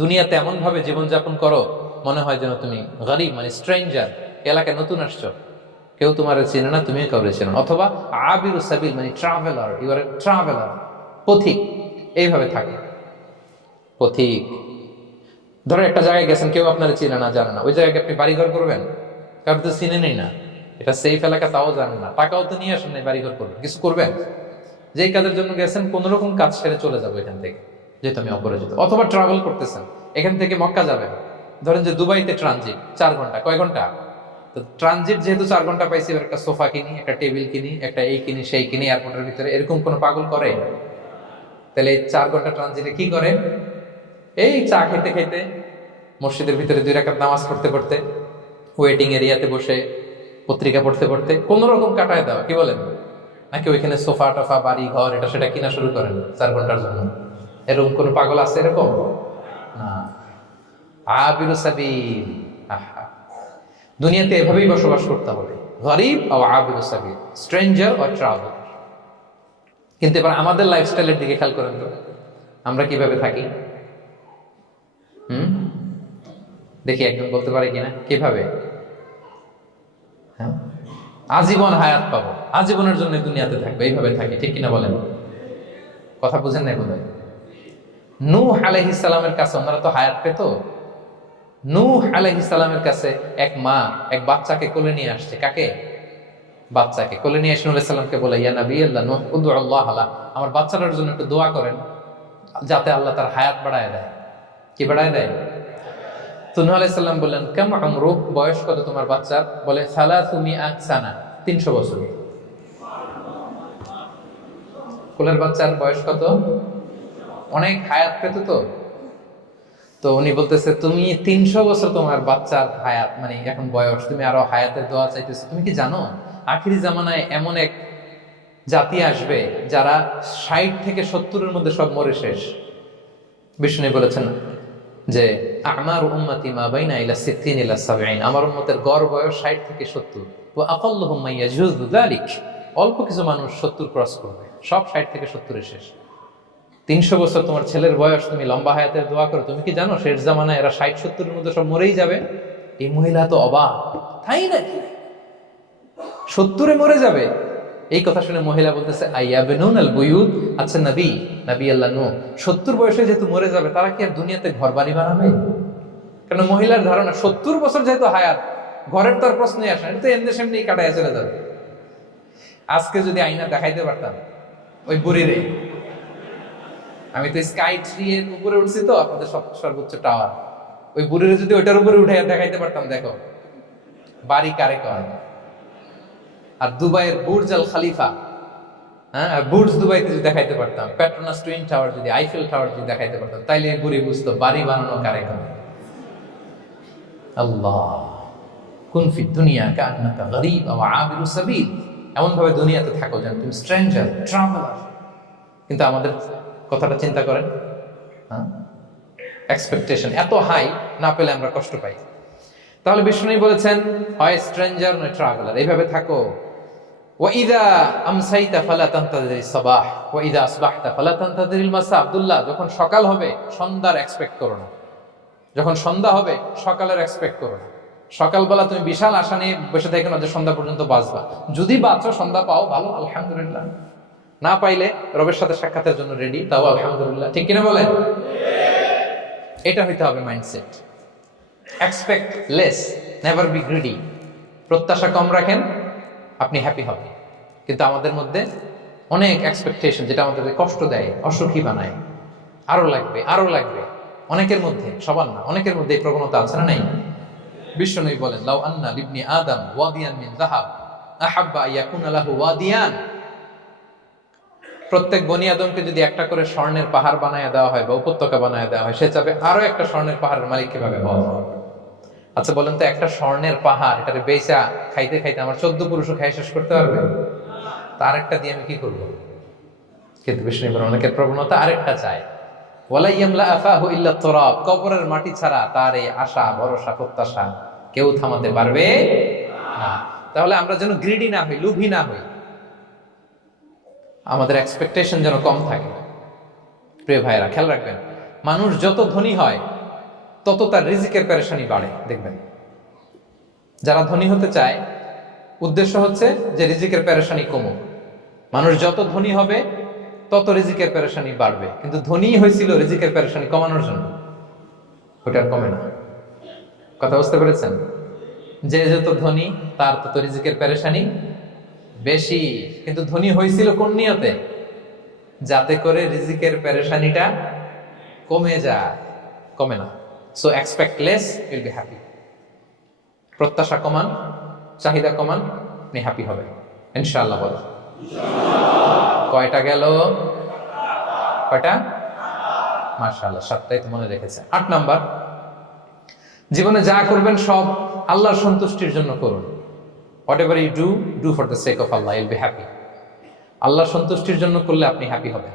দুনিয়াতে এমন ভাবে জীবনযাপন করো মনে হয় যেন তুমি গরীব মানে স্ট্রেঞ্জার, এলাকায় নতুন আসছো, কেউ তোমার চেনে না, তুমিও কাউরে চেনো না। অথবা আবিরুস সাবিল মানে traveller, you are a traveller, পথিক। এইভাবে থাকে পথিক। ধরো একটা জায়গায় গেছেন, কেউ আপনার চিনে না, জানে না, ওই জায়গায় আপনি বাড়িঘর করবেন? কারণ তো চিনে নেই না, এটা সেফ এলাকা, তাও জানেন না, টাকাও তো নিয়ে আসেন নাই বাড়িঘর করবেন, কিছু করবেন? যেই কাজের জন্য গেছেন কোন রকম কাজ সেরে চলে যাবো এখান থেকে, যেহেতু আমি অপরিচিত। অথবা ট্রাভেল করতেছেন, এখান থেকে মক্কা যাবেন, ধরেন যে দুবাইতে ট্রানজিট 4 ঘন্টা, কয় ঘন্টা? তো ট্রানজিট যেহেতু 4 ঘন্টা পাইছি, এবার একটা সোফা কিনি, একটা টেবিল কিনি, একটা এই কিনি সেই কিনি এয়ারপোর্টের ভিতরে, এরকম কোনো পাগল করে? তাহলে এই 4 ঘন্টা ট্রানজিটে কি করে? এই চা খেতে খেতে, মসজিদের ভিতরে 2 রাকাত নামাজ পড়তে পড়তে, ওয়েটিং এরিয়াতে বসে পত্রিকা পড়তে পড়তে কোন রকম কাটায় দেওয়া। কি বলেন? নাকি ওইখানে সোফা টোফা বাড়ি ঘর এটা সেটা কিনা শুরু করেন 4 ঘন্টার জন্য? এরকম কোন পাগল আছে এরকম? না। আবিরু সাবিল। আহা, দুনিয়াতে এভাবেই বসবাস করতে হবে, গরিব ও আবিরু সাবিল, স্ট্রেঞ্জার ও ট্রাভেলার। কিন্তু এবার আমাদের লাইফস্টাইলের দিকে খেয়াল করেন তো, আমরা কিভাবে থাকি? দেখি একজন বলতে পারে কিনা কিভাবে? হ্যাঁ, আজীবন হায়াত পাবো, আজীবনের জন্য দুনিয়াতে থাকবে, এইভাবে থাকি, ঠিক কিনা বলেন? কথা বুঝেন নাই বোধহয়। নূহ আলাইহিস সালামের কাছে ওনারা তো হায়াত পেত। নূহ আলাইহিস সালামের কাছে এক মা এক বাচ্চাকে কোলে নিয়ে আসছে। কাকে? বাচ্চাকে কোলে নিয়ে এসে নূহ আলাইহিস সালামকে বলে, ইয়া নবী আল্লাহ নূহ উদু আল্লাহ আলা, আমার বাচ্চাটার জন্য একটু দোয়া করেন যাতে আল্লাহ তার হায়াত বাড়ায় দেয়। কি বাড়ায় দেয়? তো নূহ আলাইহিস সালাম বললেন, কাম আমরুহ, বয়স কত তোমার বাচ্চার? বলে 300 সানা, 300 বছর। কোলের বাচ্চার বয়স কত? অনেক হায়াত পেত তো। তো উনি বলতেছে, তুমি 300 বছর তোমার বাচ্চার হায়াত মানে এখন বয়স, তুমি আরো হায়াতের দোয়া চাইতেছো। তুমি কি জানো আখিরি জামানায় এমন এক জাতি আসবে যারা 60 থেকে 70-এর মধ্যে সব মরে শেষ। বিষ্ণু বলেছেন যে আমার উম্মতি মা বাইনা ইলা 60 ইলা 70, আমার উম্মতের গড় বয়স 60 থেকে 70। ওয়া আকাল্লুহুম মান ইয়াজুযু যালিক, অল্প কিছু মানুষ 70 ক্রস করবে, সব 60 থেকে 70-এ শেষ। 300 বছর তোমার ছেলের বয়স, তুমি লম্বা হায়াতের দোয়া করো, তুমি কি জানো শেষ জামানায় এরা 60-70-এর মধ্যে সব মরেই যাবে? এই মহিলা তো অবাক, তাই নাকি 70-এ মরে যাবে? এই কথা শুনে মহিলা বলতেছে, আইয়াবনুন আল বুয়ুত, আচ্ছা নবী আল্লাহ নূহ 70 বয়সে যেহেতু মরে যাবে, তারা কি আর দুনিয়াতে ঘর বাড়ি বানাবে? কারণ মহিলার ধারণা 70 বছর যেহেতু হায়াত, ঘরের তো আর প্রশ্নই আসে না, এটা তো এমনি সেমনি কাটায় চলে যাবে। আজকে যদি আইনা দেখাইতে পারতাম ওই বুড়িরে, আমি তো স্কাই ট্রি এর উপরে উঠছি তো, আপনাদের সর্বোচ্চ টাওয়ার, ওই বুড়িরে যদি ওইটার উপরে উঠে দেখাইতে পারতাম, দেখো বাড়ি কারে কয়। আর দুবাইয়ের বুর্জ আল খালিফা, হ্যাঁ, আর বুর্জ দুবাইতে যদি দেখাইতে পারতাম, পেট্রোনাস টুইন টাওয়ার যদি, আইফেল টাওয়ার যদি দেখাইতে পারতাম, তাইলে বুড়ি বুঝতো বাড়ি বানানো কারে কয়। আল্লাহ, কুন ফি দুনিয়া কান্নাকা গরীব আও আবিরু সাবিল, এমন ভাবে দুনিয়াতে থাকো যেন তুমি স্ট্রেঞ্জার, ট্রাভেলার। কিন্তু আমাদের কথাটা চিন্তা করেন, হ্যাঁ, এক্সপেকটেশন এত হাই, না পেলে আমরা কষ্ট পাই। তাহলে বিষ্ণু বলেছেন, হয় স্ট্রেঞ্জার নয় ট্রাভেলার, এইভাবে থাকো। ওয়াইদা আমসাইতা ফালা তানতাযিরিস সাবাহ ওয়াইদা আসবাহতা ফালা তানতাযিরিল মাসা। আব্দুল্লাহ, যখন সকাল হবে সন্ধ্যার এক্সপেক্ট করো না, যখন সন্ধ্যা হবে সকালের এক্সপেক্ট করো না। সকালবেলা তুমি বিশাল আশা নিয়ে বসে থাকো না যে সন্ধ্যা পর্যন্ত বাঁচবা। যদি বাঁচো, সন্ধ্যা পাও, ভালো, আলহামদুলিল্লাহ। না পাইলে রবের সাথে সাক্ষাতের জন্য রেডি, তাও আলহামদুলিল্লাহ। ঠিক কিনা বলেন? এটা হইতে হবে mindset. Expect less, never be greedy. প্রত্যাশা কম রাখেন, আপনি হ্যাপি হবেন। কিন্তু আমাদের মধ্যে অনেক এক্সপেকটেশন, যেটা আমাদেরকে কষ্ট দেয়, অসুখী বানায়। আরো লাগবে, আরো লাগবে। অনেকের মধ্যে, সবার না, অনেকের মধ্যে এই প্রবণতা আছে না নাই? বিশ্বনবী বলেন, লাউ আন্না লিবনি আদম ওয়াদিয়ান মিন যাহাব আহাব্বা আইয়াকুনা লাহু ওয়াদিয়ান। প্রত্যেক বনি আদমকে যদি একটা করে স্বর্ণের পাহাড় বানায় দেওয়া হয় বা উপত্যকা বানায় দেওয়া হয়, সে চাবে আরো একটা স্বর্ণের পাহাড়ের মালিক কিভাবে হওয়া যায়। আচ্ছা বলেন তো, একটা স্বর্ণের পাহাড়, এটারে বেচা খাইতে খাইতে আমার 14 পুরুষও খাই শেষ করতে পারবে? তার একটা দিয়ে আমি কি করব? কিন্তু বিষ্ণু অনেকের প্রবণতা আরেকটা চায়, ওয়ালা ইয়ামলা আফাহু ইল্লা তুরাব। কবরের মাটি ছাড়া তার এই আশা, ভরসা, প্রত্যাশা কেউ থামাতে পারবে না। তাহলে আমরা যেন গ্রিডি না হই, লোভী না হই, আমাদের এক্সপেকটেশন যেন কম থাকে। প্রিয় ভাইরা, খেয়াল রাখবেন, মানুষ যত ধনী হয় তত তার রিজিকের পেরেশানি বাড়ে। দেখবেন, যারা ধনী হতে চায় উদ্দেশ্য হচ্ছে যে রিজিকের পেরেশানি কমুক। মানুষ যত ধনী হবে তত রিজিকের পেরেশানি বাড়বে, কিন্তু ধনী হয়েছিল রিজিকের পেরেশানি কমানোর জন্য, ওটা আর কমে না। কথা বুঝতে পেরেছেন? যে যত ধনী তার তত রিজিকের পেরেশানি বেশি, কিন্তু ধনী হয়েছিল কোন নিয়তে? যাতে করে রিজিকের পেরেশানিটা কমে যায়, কমে না। So expect less, will be happy. প্রত্যাশা কমান, চাহিদা কমান, আপনি হ্যাপি হবেন ইনশাআল্লাহ। বলো কয়টা গেল? কয়টা? মাশাআল্লাহ, 7টাই তো মনে রেখেছে। 8 নাম্বার, জীবনে যা করবেন সব আল্লাহর সন্তুষ্টির জন্য করুন। Whatever you do, do for the sake of Allah, you'll be happy. আল্লাহর সন্তুষ্টির জন্য করলে আপনি হ্যাপি হবেন,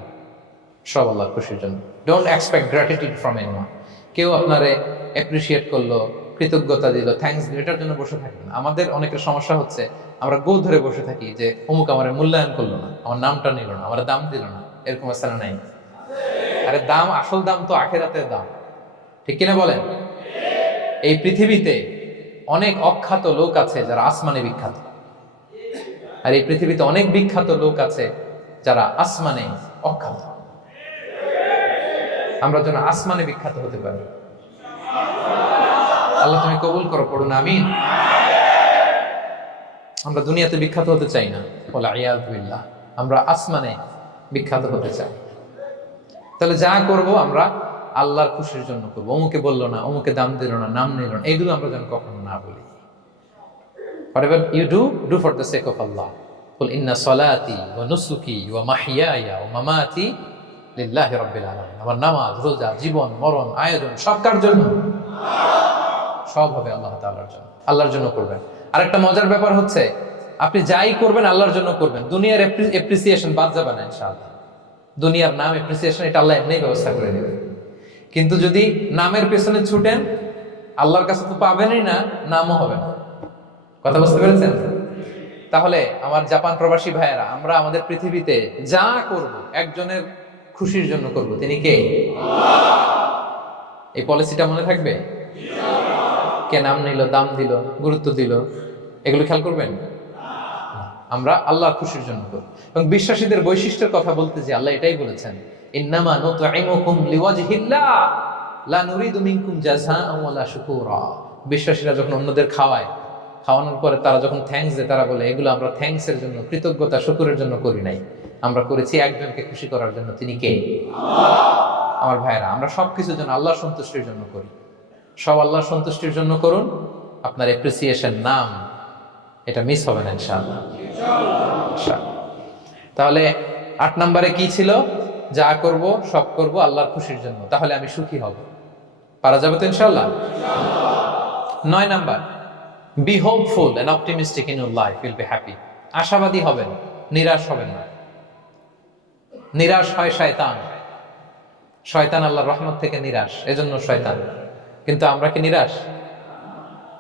সব আল্লাহর খুশির জন্য। Don't expect gratitude from anyone. কেউ আপনারে অ্যাপ্রিশিয়েট করলো, কৃতজ্ঞতা দিল, থ্যাঙ্কস দিল, এটার জন্য বসে থাকবেন। আমাদের অনেকের সমস্যা হচ্ছে, আমরা গো ধরে বসে থাকি যে অমুক আমার মূল্যায়ন করলো না, আমার নামটা নিল না, আমার দাম দিল না। এরকম আছে না নাই? আরে দাম, আসল দাম তো আখিরাতের দাম, ঠিক কিনা বলেন? এই পৃথিবীতে অনেক অখ্যাত লোক আছে যারা আসমানে বিখ্যাত, আর এই পৃথিবীতে অনেক বিখ্যাত লোক আছে যারা আসমানে অখ্যাত। আমরা যেন আসমানে বিখ্যাত হতে পারি। আল্লাহ তুমি কবুল করো, পড়ুন আমিন। আমরা দুনিয়াতে বিখ্যাত হতে চাই না, বলা ইয়াযু বিল্লাহ, আমরা আসমানে বিখ্যাত হতে চাই। তাহলে যা করব আমরা আল্লাহর খুশির জন্য করবো। অমুকে বললো না, অমুকে দাম দিল না, নাম নিল না, এগুলো আমরা যেন কখনো না বলি। Whatever you do, do for the sake of Allah. Qul inna salati wa nusuki wa mahyaya wa mamati lillahi rabbil alamin. আমার নামাজ, রোজা, জীবন, মরণ, আয়োজন সব কার জন্য? সব হবে আল্লাহ তাআলার জন্য, আল্লাহর জন্য করবেন। আরেকটা মজার ব্যাপার হচ্ছে, আপনি যাই করবেন আল্লাহর জন্য করবেন। দুনিয়ার এপ্রিসিয়েশন বাদ যাবে না ইনশাআল্লাহ। দুনিয়ার নাম, এপ্রিসিয়েশন, এটা আল্লাহ এমনিই ব্যবস্থা করে দেবে। কিন্তু যদি নামের পেছনে ছুটেন, আল্লাহর কাছে তো পাবেনই না, নামও হবে না। কথা বুঝতে পেরেছেন? তাহলে আমার জাপান প্রবাসী ভাইয়েরা, আমরা আমাদের পৃথিবীতে যা করব একজনের খুশির জন্য করব। তিনি কে? এই পলিসিটা মনে থাকবে? কে নাম নিল, দাম দিল, গুরুত্ব দিল, এগুলো খেয়াল করবেন? আমরা আল্লাহর খুশির জন্য করব। এবং বিশ্বাসীদের বৈশিষ্ট্যের কথা বলতে যে আল্লাহ এটাই বলেছেন, ইন্নামা নুতঈমুকুম লিওয়াজহিল্লাহ লা নুরিদু মিনকুম জাযাআন ওয়ালা শুকুরা। বিশ্বাসীরা যখন অন্যদের খাওয়ানোর পরে তারা যখন থ্যাঙ্কস দেয়, তারা বলে এগুলো আমরা থ্যাঙ্কসের জন্য, কৃতজ্ঞতা, শুকরের জন্য করি নাই, আমরা করেছি একজনকে খুশি করার জন্য। তিনি কে? আমার ভাইয়েরা, আমরা সবকিছু যেন আল্লাহর সন্তুষ্টির জন্য করি। সব আল্লাহর সন্তুষ্টির জন্য করুন। আপনার এপ্রিসিয়েশন, নাম, এটা মিস হবে না ইনশাআল্লাহ। তাহলে 8 নম্বরে কি ছিল? যা করব সব করব আল্লাহর খুশির জন্য, তাহলে আমি সুখী হব। পারা যাবে তো ইনশাআল্লাহ? 9 number, be hopeful and optimistic in your life, will be happy. আশাবাদী হবেন, নিরাশ হবেন না। নিরাশ হয় শয়তান। শয়তান আল্লাহর রহমত থেকে নিরাশ, এজন্য শয়তান। কিন্তু আমরা কি নিরাশ?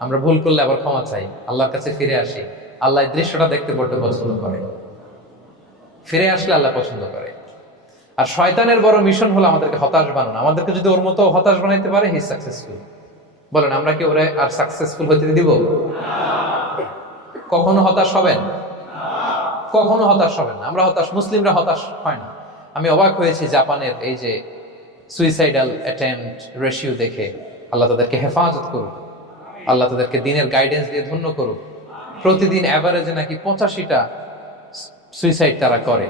আমরা ভুল করলে আবার ক্ষমা চাই, আল্লাহর কাছে ফিরে আসি। আল্লাহ এই দৃশ্যটা দেখতে বড় পছন্দ করে, ফিরে আসলে আল্লাহ পছন্দ করে। আর শয়তানের বড় মিশন হলো আমাদেরকে হতাশ বানানো। আমাদেরকে যদি ওর মতো হতাশ বানাইতে পারে, হি সাকসেসফুল। বলেন, আমরা কি ওরে আর সাকসেসফুল হতে দিব? কখনো হতাশ হবেন? কখনো হতাশ হবেন না। আমরা হতাশ, মুসলিমরা হতাশ হয় না। আমি অবাক হয়েছি জাপানের এই যে সুইসাইডাল অ্যাটেম্পট রেশিও দেখে। আল্লাহ তাদেরকে হেফাজত করুক। আল্লাহ তাদেরকে দিনের গাইডেন্স দিয়ে ধন্য করুক। প্রতিদিন অ্যাভারেজে নাকি 85টা সুইসাইড তারা করে,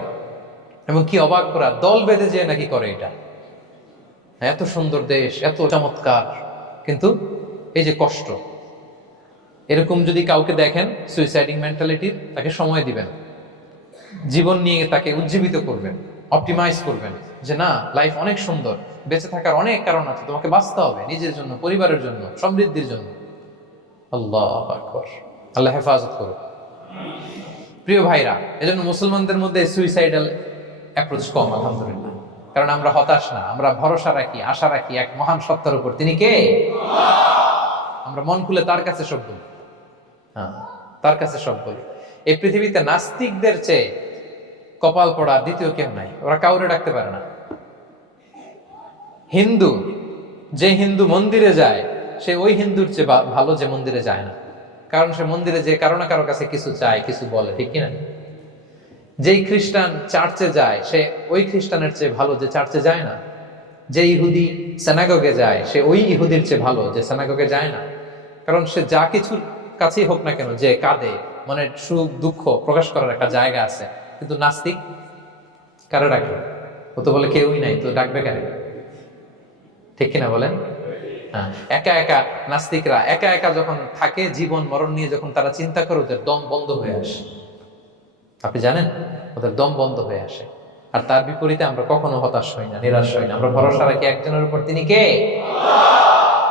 এবং কি অবাক করা, দল বেঁধে যেয়ে নাকি করে এটা। এত সুন্দর দেশ, এত চমৎকার, কিন্তু এই যে কষ্ট। এরকম যদি কাউকে দেখেন সুইসাইডিং মেন্টালিটির, তাকে সময় দিবেন, জীবন নিয়ে তাকে উজ্জীবিত করবেন, অপটিমাইজ করবেন যে না, লাইফ অনেক সুন্দর, বেঁচে থাকার অনেক কারণ আছে, তোমাকে বাঁচতে হবে নিজের জন্য, পরিবারের জন্য, সমৃদ্ধির জন্য। আল্লাহু আকবার। আল্লাহ হেফাজত করুক। প্রিয় ভাইরা, এজন্য মুসলমানদের মধ্যে সুইসাইডাল অ্যাপ্রোচ কম, আলহামদুলিল্লাহ। কারণ আমরা হতাশ না, আমরা ভরসা রাখি, আশা রাখি এক মহান সত্তার উপর। তিনি কে? আমরা মন খুলে তার কাছে সব বলি। হ্যাঁ, তার কাছে সব বলি। এই পৃথিবীতে নাস্তিকদের চেয়ে কপাল পড়া দ্বিতীয় কেউ নাই। ওরা কাউরে ডাকতে পারে না। হিন্দু, যে হিন্দু মন্দিরে যায়, সে ওই হিন্দুর চেয়ে ভালো যে মন্দিরে যায় না। কারণ সে মন্দিরে যে কারো না কারো কাছে কিছু চায়, কিছু বলে, ঠিক কিনা? যেই খ্রিস্টান চার্চে যায়, সে ওই খ্রিস্টানের চেয়ে ভালো যে চার্চে যায় না। যে ইহুদি সিনাগগে যায়, সে ওই ইহুদির চেয়ে ভালো যে সিনাগগে যায় না। কারণ সে যা কিছুর কাছেই হোক না কেন, যে কাঁদে, মনের সুখ দুঃখ প্রকাশ করার একটা জায়গা আছে। কিন্তু নাস্তিক কারে ডাকবে? ও তো বলে কেউই নাই, তো ডাকবে কারে? ঠিক কিনা বলেন? হ্যাঁ, একা একা নাস্তিকরা একা একা যখন থাকে, জীবন মরণ নিয়ে যখন তারা চিন্তা করে, ওদের দম বন্ধ হয়ে আসে। আপনি জানেন, ওদের দম বন্ধ হয়ে আসে। আর তার বিপরীতে আমরা কখনো হতাশ হই না, নিরাশ হই না। আমরা ভরসা রাখি একজনের উপর, তিনি কে?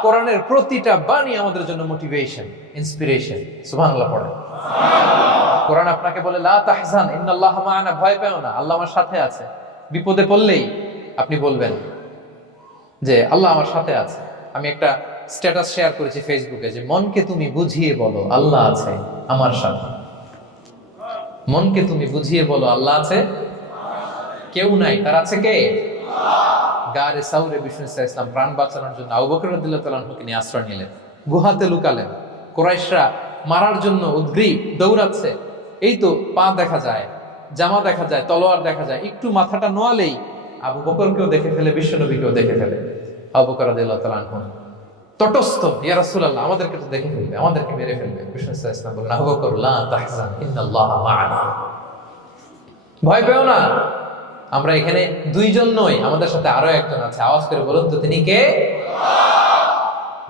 কোরআনের প্রতিটা বাণী আমাদের জন্য মোটিভেশন, ইন্সপিরেশন। সুবহানাল্লাহ পড়েন। কোরআন আপনাকে বলে লা তাহজান ইন্নাল্লাহা মা'ানা, ভয় পেও না, আল্লাহ আমার সাথে আছে। বিপদে পড়লেই আপনি বলবেন যে আল্লাহ আমার সাথে আছে। আমি একটা স্ট্যাটাস শেয়ার করেছি ফেসবুকে যে মনকে তুমি বুঝিয়ে বলো আল্লাহ আছে আমার সাথে। মনকে তুমি বুঝিয়ে বলো আল্লাহ আছে, কেউ নাই, তার আছে কে? গারে সাউরে বিষ্ণু ইসলাম প্রাণ বাঁচানোর জন্য আবু বকর রাদিয়াল্লাহু তাআলা আনহুকে নিয়ে আশ্রয় নিলেন, গুহাতে লুকালেন। কুরাইশরা মারার জন্য উদ্গ্রীব, দৌড়াচ্ছে। এই তো পা দেখা যায়, জামা দেখা যায়, তলোয়ার দেখা যায়। একটু মাথাটা নোয়ালেই আবু বকরকেও দেখে ফেলে, বিশ্বনবীকেও দেখে ফেলে। আবু বকর রাদিয়াল্লাহু তাআলা আনহু তটস্থ, ইয়া রাসূলুল্লাহ, আমাদেরকে তো দেখে ফেলবে, আমাদেরকে মেরে ফেলবে। বিষ্ণু ইসলাম বললেন, আবু বকর লা তাহজান ইন্নাল্লাহা মা'ানা, ভয় পেও না, আমরা এখানে দুইজন নই, আমাদের সাথে আরো একজন আছে। আওয়াজ করে বলুন তো, তিনি কে?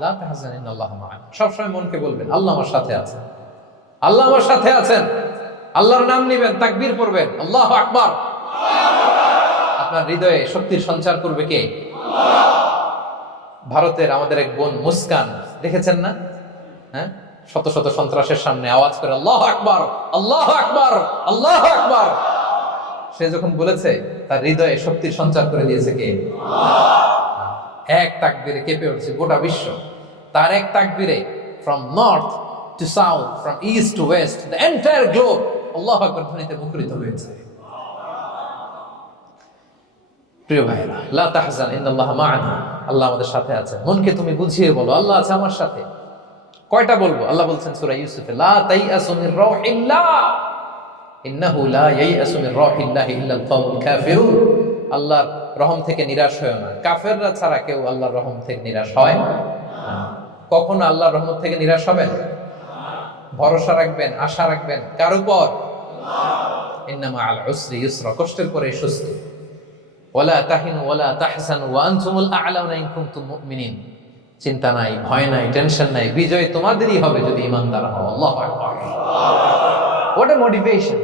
লা তাহজান ইন্নাল্লাহা মা'ানা। সবসময় মনকে বলবেন আল্লাহ আমার সাথে আছেন, আল্লাহ আমার সাথে আছেন। আল্লাহর নাম নিবেন, তাকবীর পড়বেন, আল্লাহু আকবার। আপনার হৃদয়ে শক্তির সঞ্চার করবে কে? ভারতের আমাদের এক বোন মুস্কান, দেখেছেন না? হ্যাঁ, শত শত সন্ত্রাসের সামনে আওয়াজ করে আল্লাহু আকবার, আল্লাহু আকবার, আল্লাহু আকবার। সে যখন বলেছে, তার হৃদয়ে শক্তির সঞ্চার করে দিয়েছে কে? এক তাকবীরে কেঁপে উঠছে গোটা বিশ্ব। তার এক তাকবীরে from north to south, from east to west, the entire globe আল্লাহু আকবার ধ্বনিতে মুখরিত হয়েছে। প্রিয় ভাইরা, লা তাহজান ইন্নাল্লাহা মা'ানা, আল্লাহ আমাদের সাথে আছেন। মনকে তুমি বুঝিয়ে বলো আল্লাহ আছে আমার সাথে। কয়টা বলবো? আল্লাহ বলছেন সূরা ইউসুফে, লা তাইয়াসু মির রাউহিল্লাহ ইন্নাহু লা ইয়াইয়াসু মির রাউহিল্লাহি ইল্লাল কওমুল কাফিরুন। আল্লাহর রহম থেকে নিরাশ হয় না, কাফেররা ছাড়া কেউ আল্লাহর রহম থেকে নিরাশ হয় না। কখনো আল্লাহর রহমত থেকে নিরাশ হবেন? ভরসা রাখবেন, আশা রাখবেন কার উপর? ইন্না মা'আল উসরি ইউসরা, কষ্টের পরে স্বস্তি। ওয়ালা তাহিনু ওয়ালা তাহজানু ওয়া আনতুমুল আ'লাউনা ইন কুনতুম মুমিনিন। চিন্তা নাই, ভয় নাই, টেনশন নাই, বিজয় তোমাদেরই হবে যদি ঈমানদার হও। আল্লাহু আকবার। What a motivation,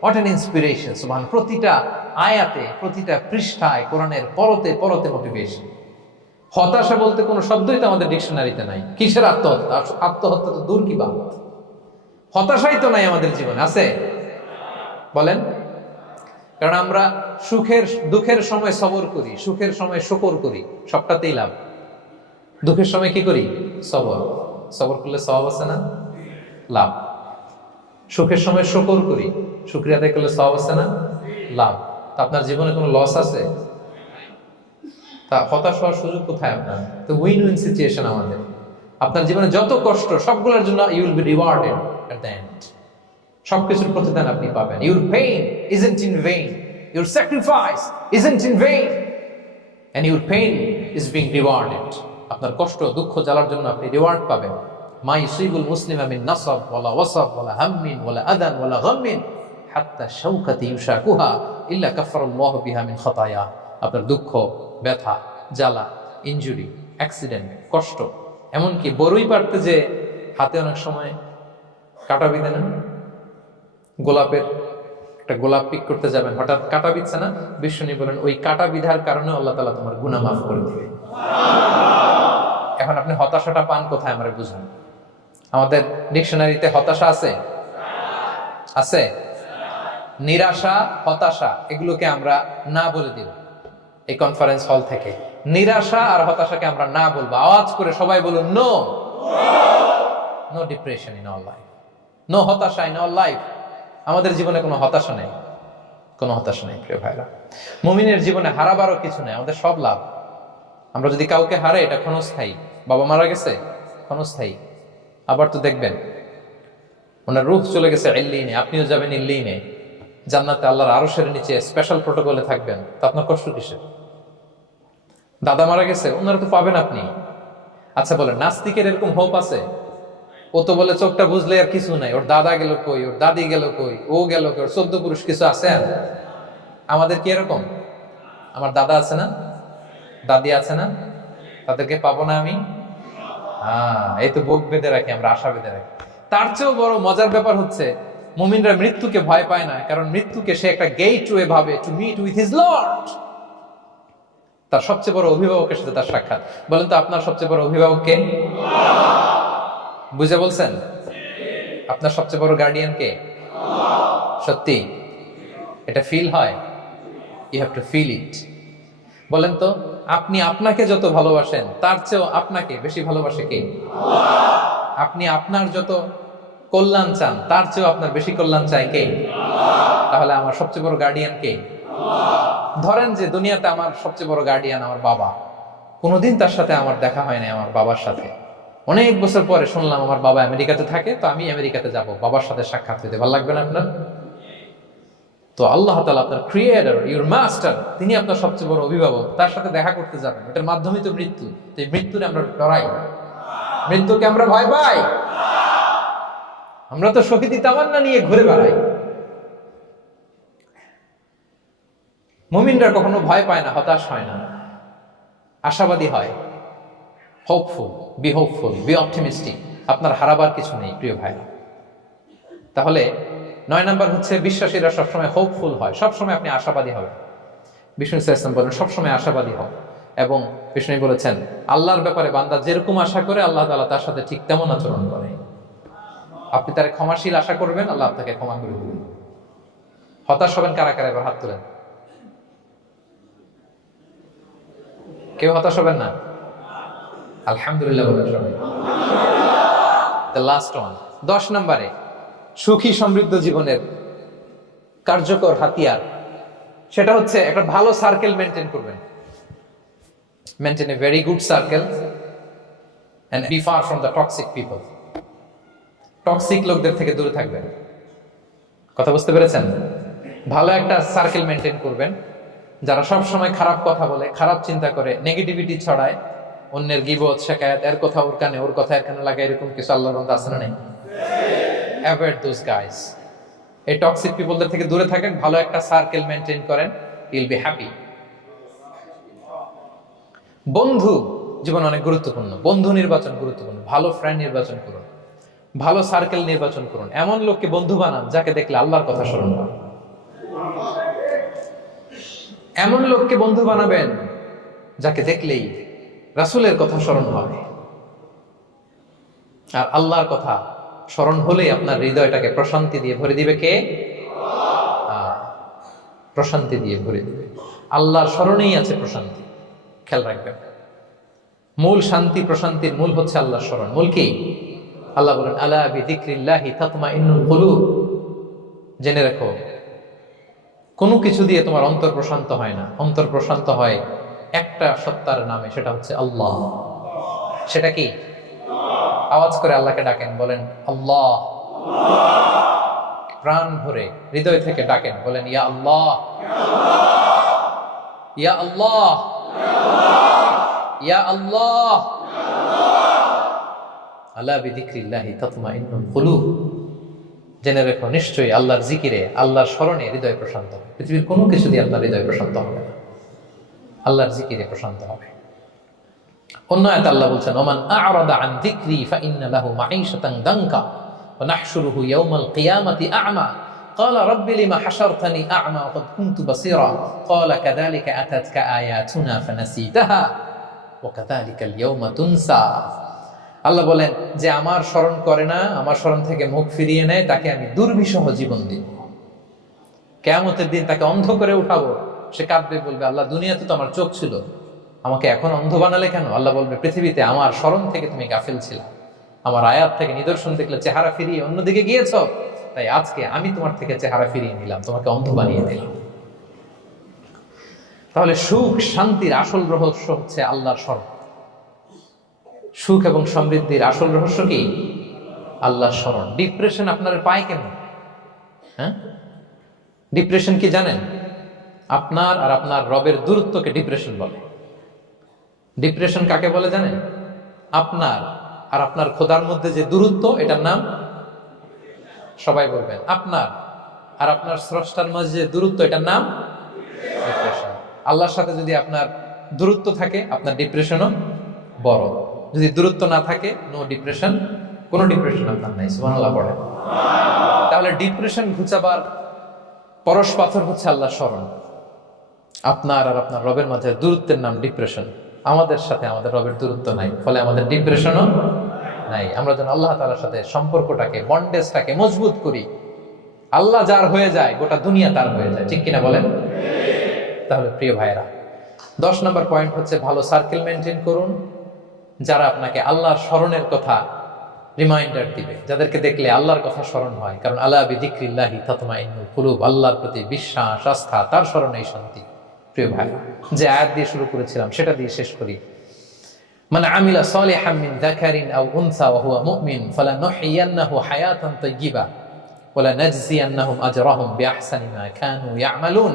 what an inspiration. সুবহান। প্রতিটা আয়াতে, প্রতিটা পৃষ্ঠায় কোরআনের পরতে পরতে মোটিভেশন। হতাশা বলতে কোনো শব্দই তো আমাদের ডিকশনারিতে নাই। কিসের আত্মহত্যা? আত্মহত্যা তো দূর কি বাত, হতাশাই তো নাই আমাদের জীবনে, আছে? বলেন। কারণ আমরা সুখের দুঃখের সময় সবর করি, সুখের সময় শুকর করি, সবটাতেই লাভ। দুঃখের সময় কি করি? সবর। সবর করলে সওয়াব আছে না? লাভ। সুখের সময় শুকর করি, শুকরিয়া আদায় করলে সওয়াব আছে না? লাভ। তা আপনার জীবনে কোনো লস আছে? তা হতাশ হওয়ার সুযোগ কোথায় আপনার? তো উইন উইন সিচুয়েশন আমাদের। আপনার জীবনে যত কষ্ট, সবগুলোর জন্য you will be rewarded at the end. সবকিছুর প্রতিদান আপনি পাবেন। Your pain isn't in vain, your sacrifice isn't in vain, and your pain is being rewarded. আপনার কষ্ট, দুঃখ জ্বালার জন্য আপনি রিওয়ার্ড পাবেন। মা ইউসিবুল মুসলিমা মিন নাসাব ওয়ালা ওয়াসাব ওয়ালা হাম্মিন ওয়ালা আদান ওয়ালা গাম্মিন হাত্তা শাওকাতি ইউশাকুহা ইল্লা কাফারাল্লাহু বিহা মিন খাতায়া। আপনার দুঃখ, ব্যথা, জ্বালা, ইনজুরি, অ্যাক্সিডেন্ট, কষ্ট, এমনকি বড়ই পারতে যে হাতে অনেক সময় কাটা বিঁধে না, গোলাপের একটা গোলাপ পিক করতে যাবেন, হঠাৎ কাটা বিধছে না, বিষ্ণু বলেন ওই কাটা বিধার কারণে আল্লাহ তাআলা তোমার গুনাহ মাফ করে দিবে। এখন আপনি হতাশাটা পান কোথায় আমরা বুঝুন। আমাদের ডিকশনারিতে হতাশা আছে? আছে? নিরাশা, হতাশা এগুলোকে আমরা না বলে দিব এই কনফারেন্স হল থেকে। নিরাশা আর হতাশাকে আমরা না বলবো। আওয়াজ করে সবাই বলুন no. No depression in our life, no হতাশা ইন আওয়ার লাইফ। আমাদের জীবনে কোনো হতাশা নেই, কোনো হতাশা নেই প্রিয় ভাইরা। মুমিনের জীবনে হারাবারও কিছু নেই, আমাদের সব লাভ। আমরা যদি কাউকে হারাই এটা ক্ষণস্থায়ী। বাবা মারা গেছে, ক্ষণস্থায়ী। আবার তো দেখবেন ওনার রূহ চলে গেছে ইল্লিনে, আপনিও যাবেন ইল্লিনে, জান্নাতে আল্লাহর আরশের নিচে স্পেশাল প্রোটোকলে থাকবেন। তা আপনার কষ্ট কিসের? দাদা মারা গেছে, ওনারা তো পাবেন আপনি। আচ্ছা বলেন, নাস্তিকের এরকম হোপ আছে? ও তো বলে চোখটা বুঝলে আর কিছু নাই, ওর দাদা গেল কই, ওর দাদি গেল কই, ও গেল কই, ওর 14 পুরুষ কিছু আছে? আমাদের কি এরকম? আমার দাদা আছে না, দাদি আছে না, তাদেরকে পাবো না আমি? এই তো বুক বেঁধে রাখি আমরা, আশা বেঁধে রাখি। তার চেয়েও বড় মজার ব্যাপার হচ্ছে মুমিনরা মৃত্যুকে ভয় পায় না, কারণ মৃত্যুকে সে একটা গেটওয়ে ভাবে to meet with his lord. তার সবচেয়ে বড় অভিভাবকের সাথে তার সাক্ষাৎ। বলেন তো আপনার সবচেয়ে বড় অভিভাবক কে? বুঝে বলছেন? আপনার সবচেয়ে বড় গার্ডিয়ান কে? সত্যি এটা ফিল হয়? You have to feel it. বলেন তো আপনি আপনাকে যত ভালোবাসেন তার চেয়েও আপনাকে বেশি ভালোবাসে কে? আপনি আপনার যত কল্যাণ চান তার চেয়েও আপনার বেশি কল্যাণ চায় কে? তাহলে আমার সবচেয়ে বড় গার্ডিয়ান কে? ধরেন যে দুনিয়াতে আমার সবচেয়ে বড় গার্ডিয়ান আমার বাবা, কোনোদিন তার সাথে আমার দেখা হয় না। আমার বাবার সাথে অনেক বছর পরে শুনলাম আমার বাবা আমেরিকাতে থাকে, তো আমি আমেরিকাতে যাব বাবার সাথে সাক্ষাৎ হইতে। ভালো লাগবে না আপনার? তো আল্লাহ তাআলা আপনার ক্রিয়েটর, ইউর মাস্টার, তিনি আপনার সবচেয়ে বড় অভিভাবক, তার সাথে দেখা করতে যাবেন। এটার মাধ্যমে তো মৃত্যু। তো এই মৃত্যুরে আমরা ডরাই, মৃত্যুকে আমরা ভয় পাই। আমরা তো শহীদি তামান্না নিয়ে ঘুরে বেড়াই। মুমিনরা কখনো ভয় পায় না, হতাশ হয় না, আশাবাদী হয়। Hopeful, B hopeful, B optimistic. আপনার হারাবার কিছু নেই প্রিয় ভাইরা। তাহলে 9 নাম্বার হচ্ছে বিশ্বাসীরা সবসময় হোপফুল হয়, সবসময় আপনি আশাবাদী হবেন। বিষ্ণু ইসলাম বলেন সবসময় আশাবাদী হও। এবং বিষ্ণু বলেছেন আল্লাহর ব্যাপারে বান্দা যেরকম আশা করে আল্লাহ তাআলা তার সাথে ঠিক তেমন আচরণ করে। আপনি তার ক্ষমাশীল আশা করবেন, আল্লাহ আপনাকে ক্ষমা করে দিবেন। হতাশ হবেন কারা কারা? এবার হাত তুলেন। কেউ হতাশ হবেন না? আলহামদুলিল্লাহ বলেন সবাই। দ্য লাস্ট ওয়ান, 10 নম্বরে সুখী সমৃদ্ধ জীবনের কার্যকর হাতিয়ার, সেটা হচ্ছে একটা ভালো সার্কেল মেনটেন করবেন। Maintain a very good circle and be far from the toxic people. Toxic লোকদের থেকে দূরে থাকবেন। কথা বুঝতে পেরেছেন? ভালো একটা সার্কেল মেনটেন করবেন, যারা সব সময় খারাপ কথা বলে, খারাপ চিন্তা করে, নেগেটিভিটি ছড়ায়, অন্যের গীবত শিকায়াত, এর কথা ওর কানে, ওর কথা এর কানে লাগে, এরকম কিছু আল্লাহর বান্দা আছে না নাই? Avoid those guys. এই টক্সিক পিপলদের থেকে দূরে থাকেন, ভালো একটা সার্কেল মেনটেন করেন, ইউল বি হ্যাপি। বন্ধু জীবন অনেক গুরুত্বপূর্ণ, বন্ধু নির্বাচন গুরুত্বপূর্ণ। ভালো ফ্রেন্ড নির্বাচন করুন, ভালো সার্কেল নির্বাচন করুন। এমন লোককে বন্ধু বানান যাকে দেখলে আল্লাহর কথা স্মরণ হয়। এমন লোককে বন্ধু বানাবেন যাকে দেখলেই রাসূলের কথা স্মরণ হয়। আর আল্লাহর কথা স্মরণ হলেই আপনার হৃদয়টাকে প্রশান্তি দিয়ে ভরে দিবে কে? প্রশান্তি দিয়ে ভরে দিবে। আল্লাহর স্মরণেই আছে প্রশান্তি। খেয়াল রাখবেন, মূল শান্তি প্রশান্তির মূল হচ্ছে আল্লাহর স্মরণ। মূল কি? আল্লাহ বলেন আলা বিযিকরিল্লাহি তাতমাইন্নুল কুলুব। জেনে রাখো, কোনো কিছু দিয়ে তোমার অন্তর প্রশান্ত হয় না। অন্তর প্রশান্ত হয় একটা সত্তার নামে, সেটা হচ্ছে আল্লাহ। সেটা কি? আওয়াজ করে আল্লাহকে ডাকেন, বলেন আল্লাহ। প্রাণ ভরে হৃদয় থেকে ডাকেন, বলেন ইয়া আল্লাহ, ইয়া আল্লাহ, ইয়া আল্লাহ। আলা বিযিকরিল্লাহি তাতমাইন্নুল কুলুব। জেনে রেখো, নিশ্চয়ই আল্লাহর জিকিরে, আল্লাহর স্মরণে হৃদয় প্রশান্ত হবে। পৃথিবীর কোনো কিছু দিয়ে আপনার হৃদয় প্রশান্ত হবে না, আল্লাহর জিকিরে প্রশান্ত হবে। অন্য আয়াতে আল্লাহ বলছেন, ওমান আ'রাদা আন যিকরি ফাইন্না লাহু মাঈশাতান দানকা ওয়া নাহশুরুহু ইয়াওমাল কিয়ামাতি আ'মা ক্বালা রাব্বি লিমা হাশারতানি আ'মা ওয়া ক্বাদ কুনতু বাসীরা ক্বালা কাযালিকা আতাতকা আয়াতুনা ফানাসীতাহা ওয়া কাযালিকাল ইয়াওমা তুনসা। আল্লাহ বলেন, যে আমার স্মরণ করে না, আমার স্মরণ থেকে মুখ ফিরিয়ে নেয়, তাকে আমি দুর্বিষহ জীবন দিব। কিয়ামতের দিন তাকে অন্ধ করে উঠাবো। সে কাঁদবে, বলবে, আল্লাহ দুনিয়াতে তো আমার চোখ ছিল, আমাকে এখন অন্ধ বানালে কেন? আল্লাহ বলবে, পৃথিবীতে আমার স্মরণ থেকে তুমি গাফিল ছিল, আমার আয়াত থেকে নিদর্শন দেখলে চেহারা ফিরিয়ে অন্যদিকে গিয়েছ, তাই আজকে আমি তোমার থেকে চেহারা ফিরিয়ে নিলাম, তোমাকে অন্ধ বানিয়ে দিলাম। তাহলে সুখ শান্তির আসল রহস্য হচ্ছে আল্লাহর স্মরণ। সুখ এবং সমৃদ্ধির আসল রহস্য কি? আল্লাহর স্মরণ। ডিপ্রেশন আপনার পায় কেন? হ্যাঁ, ডিপ্রেশন কি জানেন? আপনার আর আপনার রবের দূরত্বকে ডিপ্রেশন বলে। ডিপ্রেশন কাকে বলে জানেন? আপনার আর আপনার খোদার মধ্যে যে দূরত্ব, এটার নাম, সবাই বলবেন, আপনার আর আপনার স্রষ্টার মাঝে যে দূরত্ব, এটার নাম ডিপ্রেশন। আল্লাহর সাথে যদি আপনার দূরত্ব থাকে, আপনার ডিপ্রেশনও বড়। যদি দূরত্ব না থাকে, নো ডিপ্রেশন, কোনো ডিপ্রেশন আপনার নাই। সুবহানাল্লাহ পড়েন। তাহলে ডিপ্রেশন ঘুচাবার পরশ পাথর হচ্ছে আল্লাহর স্মরণ। আপনার আর আপনার রবের মাঝে দূরত্বের নাম ডিপ্রেশন। আমাদের সাথে আমাদের রবের দূরত্ব নাই, ফলে আমাদের ডিপ্রেশনও নাই। আমরা যেন আল্লাহ তাআলার সাথে সম্পর্কটাকে, বন্ডেজটাকে মজবুত করি। আল্লাহ যার হয়ে যায়, গোটা দুনিয়া তার হয়ে যায়। ঠিক কিনা বলেন? তাহলে প্রিয় ভাইয়েরা, 10 নম্বর পয়েন্ট হচ্ছে ভালো সার্কেল মেনটেন করুন, যারা আপনাকে আল্লাহর স্মরণের কথা রিমাইন্ডার দিবে, যাদেরকে দেখলে আল্লাহর কথা স্মরণ হয়। কারণ আলা বিযিকরিল্লাহি তাতমাইন্নুল কুলুব, আল্লাহর প্রতি বিশ্বাস, আস্থা, তার স্মরণেই শান্তি। প্রিয় ভাই, যে আয়াত দিয়ে শুরু করেছিলাম সেটা দিয়ে শেষ করি। মান আমিলা সালিহাম মিন যাকারিন আও উনসা ওয়া হুয়া মুমিন ফালানুহইয়ান্নাহু হায়াতান তাইয়্যিবা ওয়া লানাজজিয়ান্নাহুম আজরাহুম বিআহসানি মা কানু ইয়ামালুন।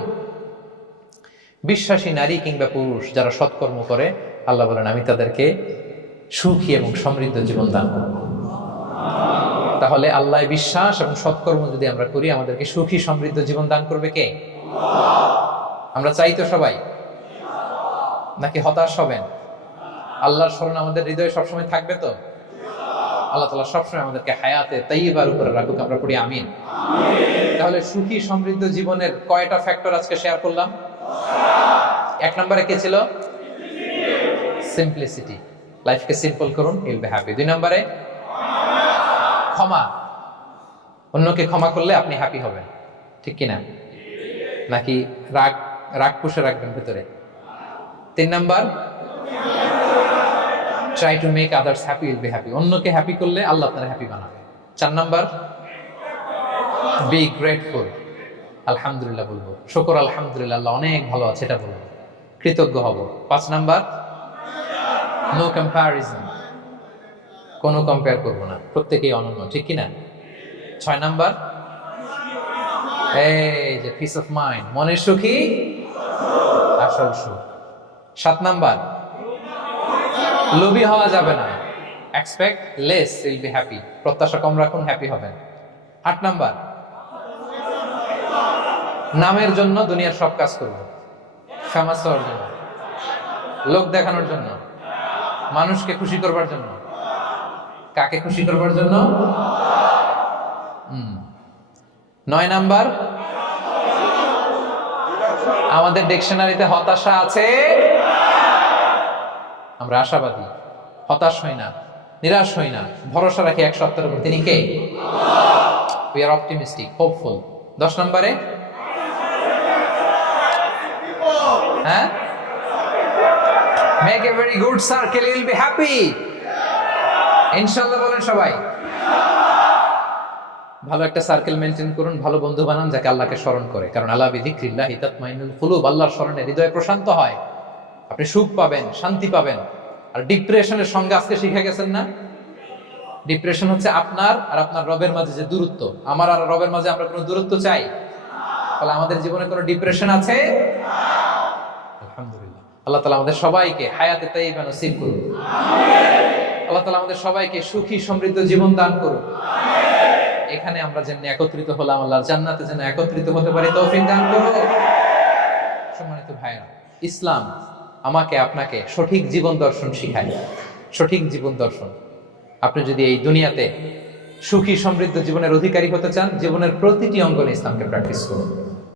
বিশ্বাসী নারী কিংবা পুরুষ যারা সৎকর্ম করে, আল্লাহ বলেন, আমি তাদেরকে সুখী এবং সমৃদ্ধ জীবন দান করব। তাহলে আল্লাহ বিশ্বাস এবং সৎকর্ম যদি আমরা করি, আমাদেরকে সুখী সমৃদ্ধ জীবন দান করবে কে? আমরা চাই তো সবাই, নাকি হতাশ হবেন? আল্লাহর স্মরণ আমাদের হৃদয়ে সবসময় থাকবে তো? আল্লাহ তাআলা সবসময় আমাদেরকে হায়াতে তাইয়্যিবার উপরে রাখুক, আমরা পড়ি আমিন। তাহলে সুখী সমৃদ্ধ জীবনের কয়টা ফ্যাক্টর আজকে শেয়ার করলাম? 1 নম্বরে কে ছিল? সিম্পলিসিটি। লাইফকে সিম্পল করুন, ইউল বি হ্যাপি। 2 নম্বরে ক্ষমা। অন্যকে ক্ষমা করলে আপনি হ্যাপি হবেন, ঠিক কিনা? নাকি রাগ পুষে রাখবেন ভিতরে? 3 number, try to make others happy, will be happy. অন্যকে হ্যাপি করলে আল্লাহ আপনার হ্যাপি বানাবে। 4 নাম্বার, বি গ্রেটফুল। আলহামদুলিল্লাহ বলবো, শুকর আলহামদুলিল্লাহ, আল্লাহ অনেক ভালো আছে এটা বলবো, কৃতজ্ঞ হব। 5 নাম্বার, নো কম্প্যারিজন, কোনো কম্পেয়ার করবো না, প্রত্যেকেই অনন্য, ঠিক কিনা? 6 নাম্বার, এই যে পিস অফ মাইন্ড, মনের সুখী আসল সুখ। 7 নাম্বার, লোভী হওয়া যাবে না, expect less, will be happy, প্রত্যাশা কম রাখুন, হ্যাপি হবেন। 8 নাম্বার, নামের জন্য দুনিয়ার সব কাজ করবো, ফেমাস হওয়ার জন্য, লোক দেখানোর জন্য, মানুষকে খুশি করবার জন্য। কাকে খুশি করবার জন্য? 9 নাম্বার, আমাদের ডিকশনারিতে হতাশা আছে, আমরা আশাবাদী, হতাশ হই না, নিরাশ হই না, ভরসা রাখি এক সত্তার উপর, তিনি কে? We are optimistic, hopeful. 10 নম্বরে, হ্যাঁ, make a very good circle, you will be happy. ইনশাআল্লাহ বলেন সবাই। ভালো একটা সার্কেল মেনটেন করুন, ভালো বন্ধু বানান যাকে আল্লাহকে স্মরণ করে। কারণ আলা বিযিকরিল্লাহি তাতমাইন্নুল কুলুব, আল্লাহর স্মরণে হৃদয় প্রশান্ত হয়, আপনি সুখ পাবেন, শান্তি পাবেন। আর ডিপ্রেশনের সঙ্গে আজকে শিখে গেছেন না? ডিপ্রেশন হচ্ছে আপনার আর আপনার রবের মাঝে যে দূরত্ব। আমার আর রবের মাঝে আমরা কোনো দূরত্ব চাই? তাহলে আমাদের জীবনে কোনো ডিপ্রেশন আছে? আলহামদুলিল্লাহ, আল্লাহ তাআলা আমাদের সবাইকে হায়াতে তাইয়্যিবা নসিব করুন। আল্লাহ তাআলা আমাদের সবাইকে সুখী সমৃদ্ধ জীবন দান করুন। এখানে আমরা যেন একত্রিত হলাম, আল্লাহর জান্নাতে যেন একত্রিত হতে পারি, তৌফিক দান করুন। সম্মানিত ভাইরা, ইসলাম আমাকে আপনাকে সঠিক জীবন দর্শন শিখায়। সঠিক জীবন দর্শন। আপনি যদি এই দুনিয়াতে সুখী সমৃদ্ধ জীবনের অধিকারী হতে চান, জীবনের প্রতিটি অঙ্গনে ইসলামকে প্র্যাকটিস করুন।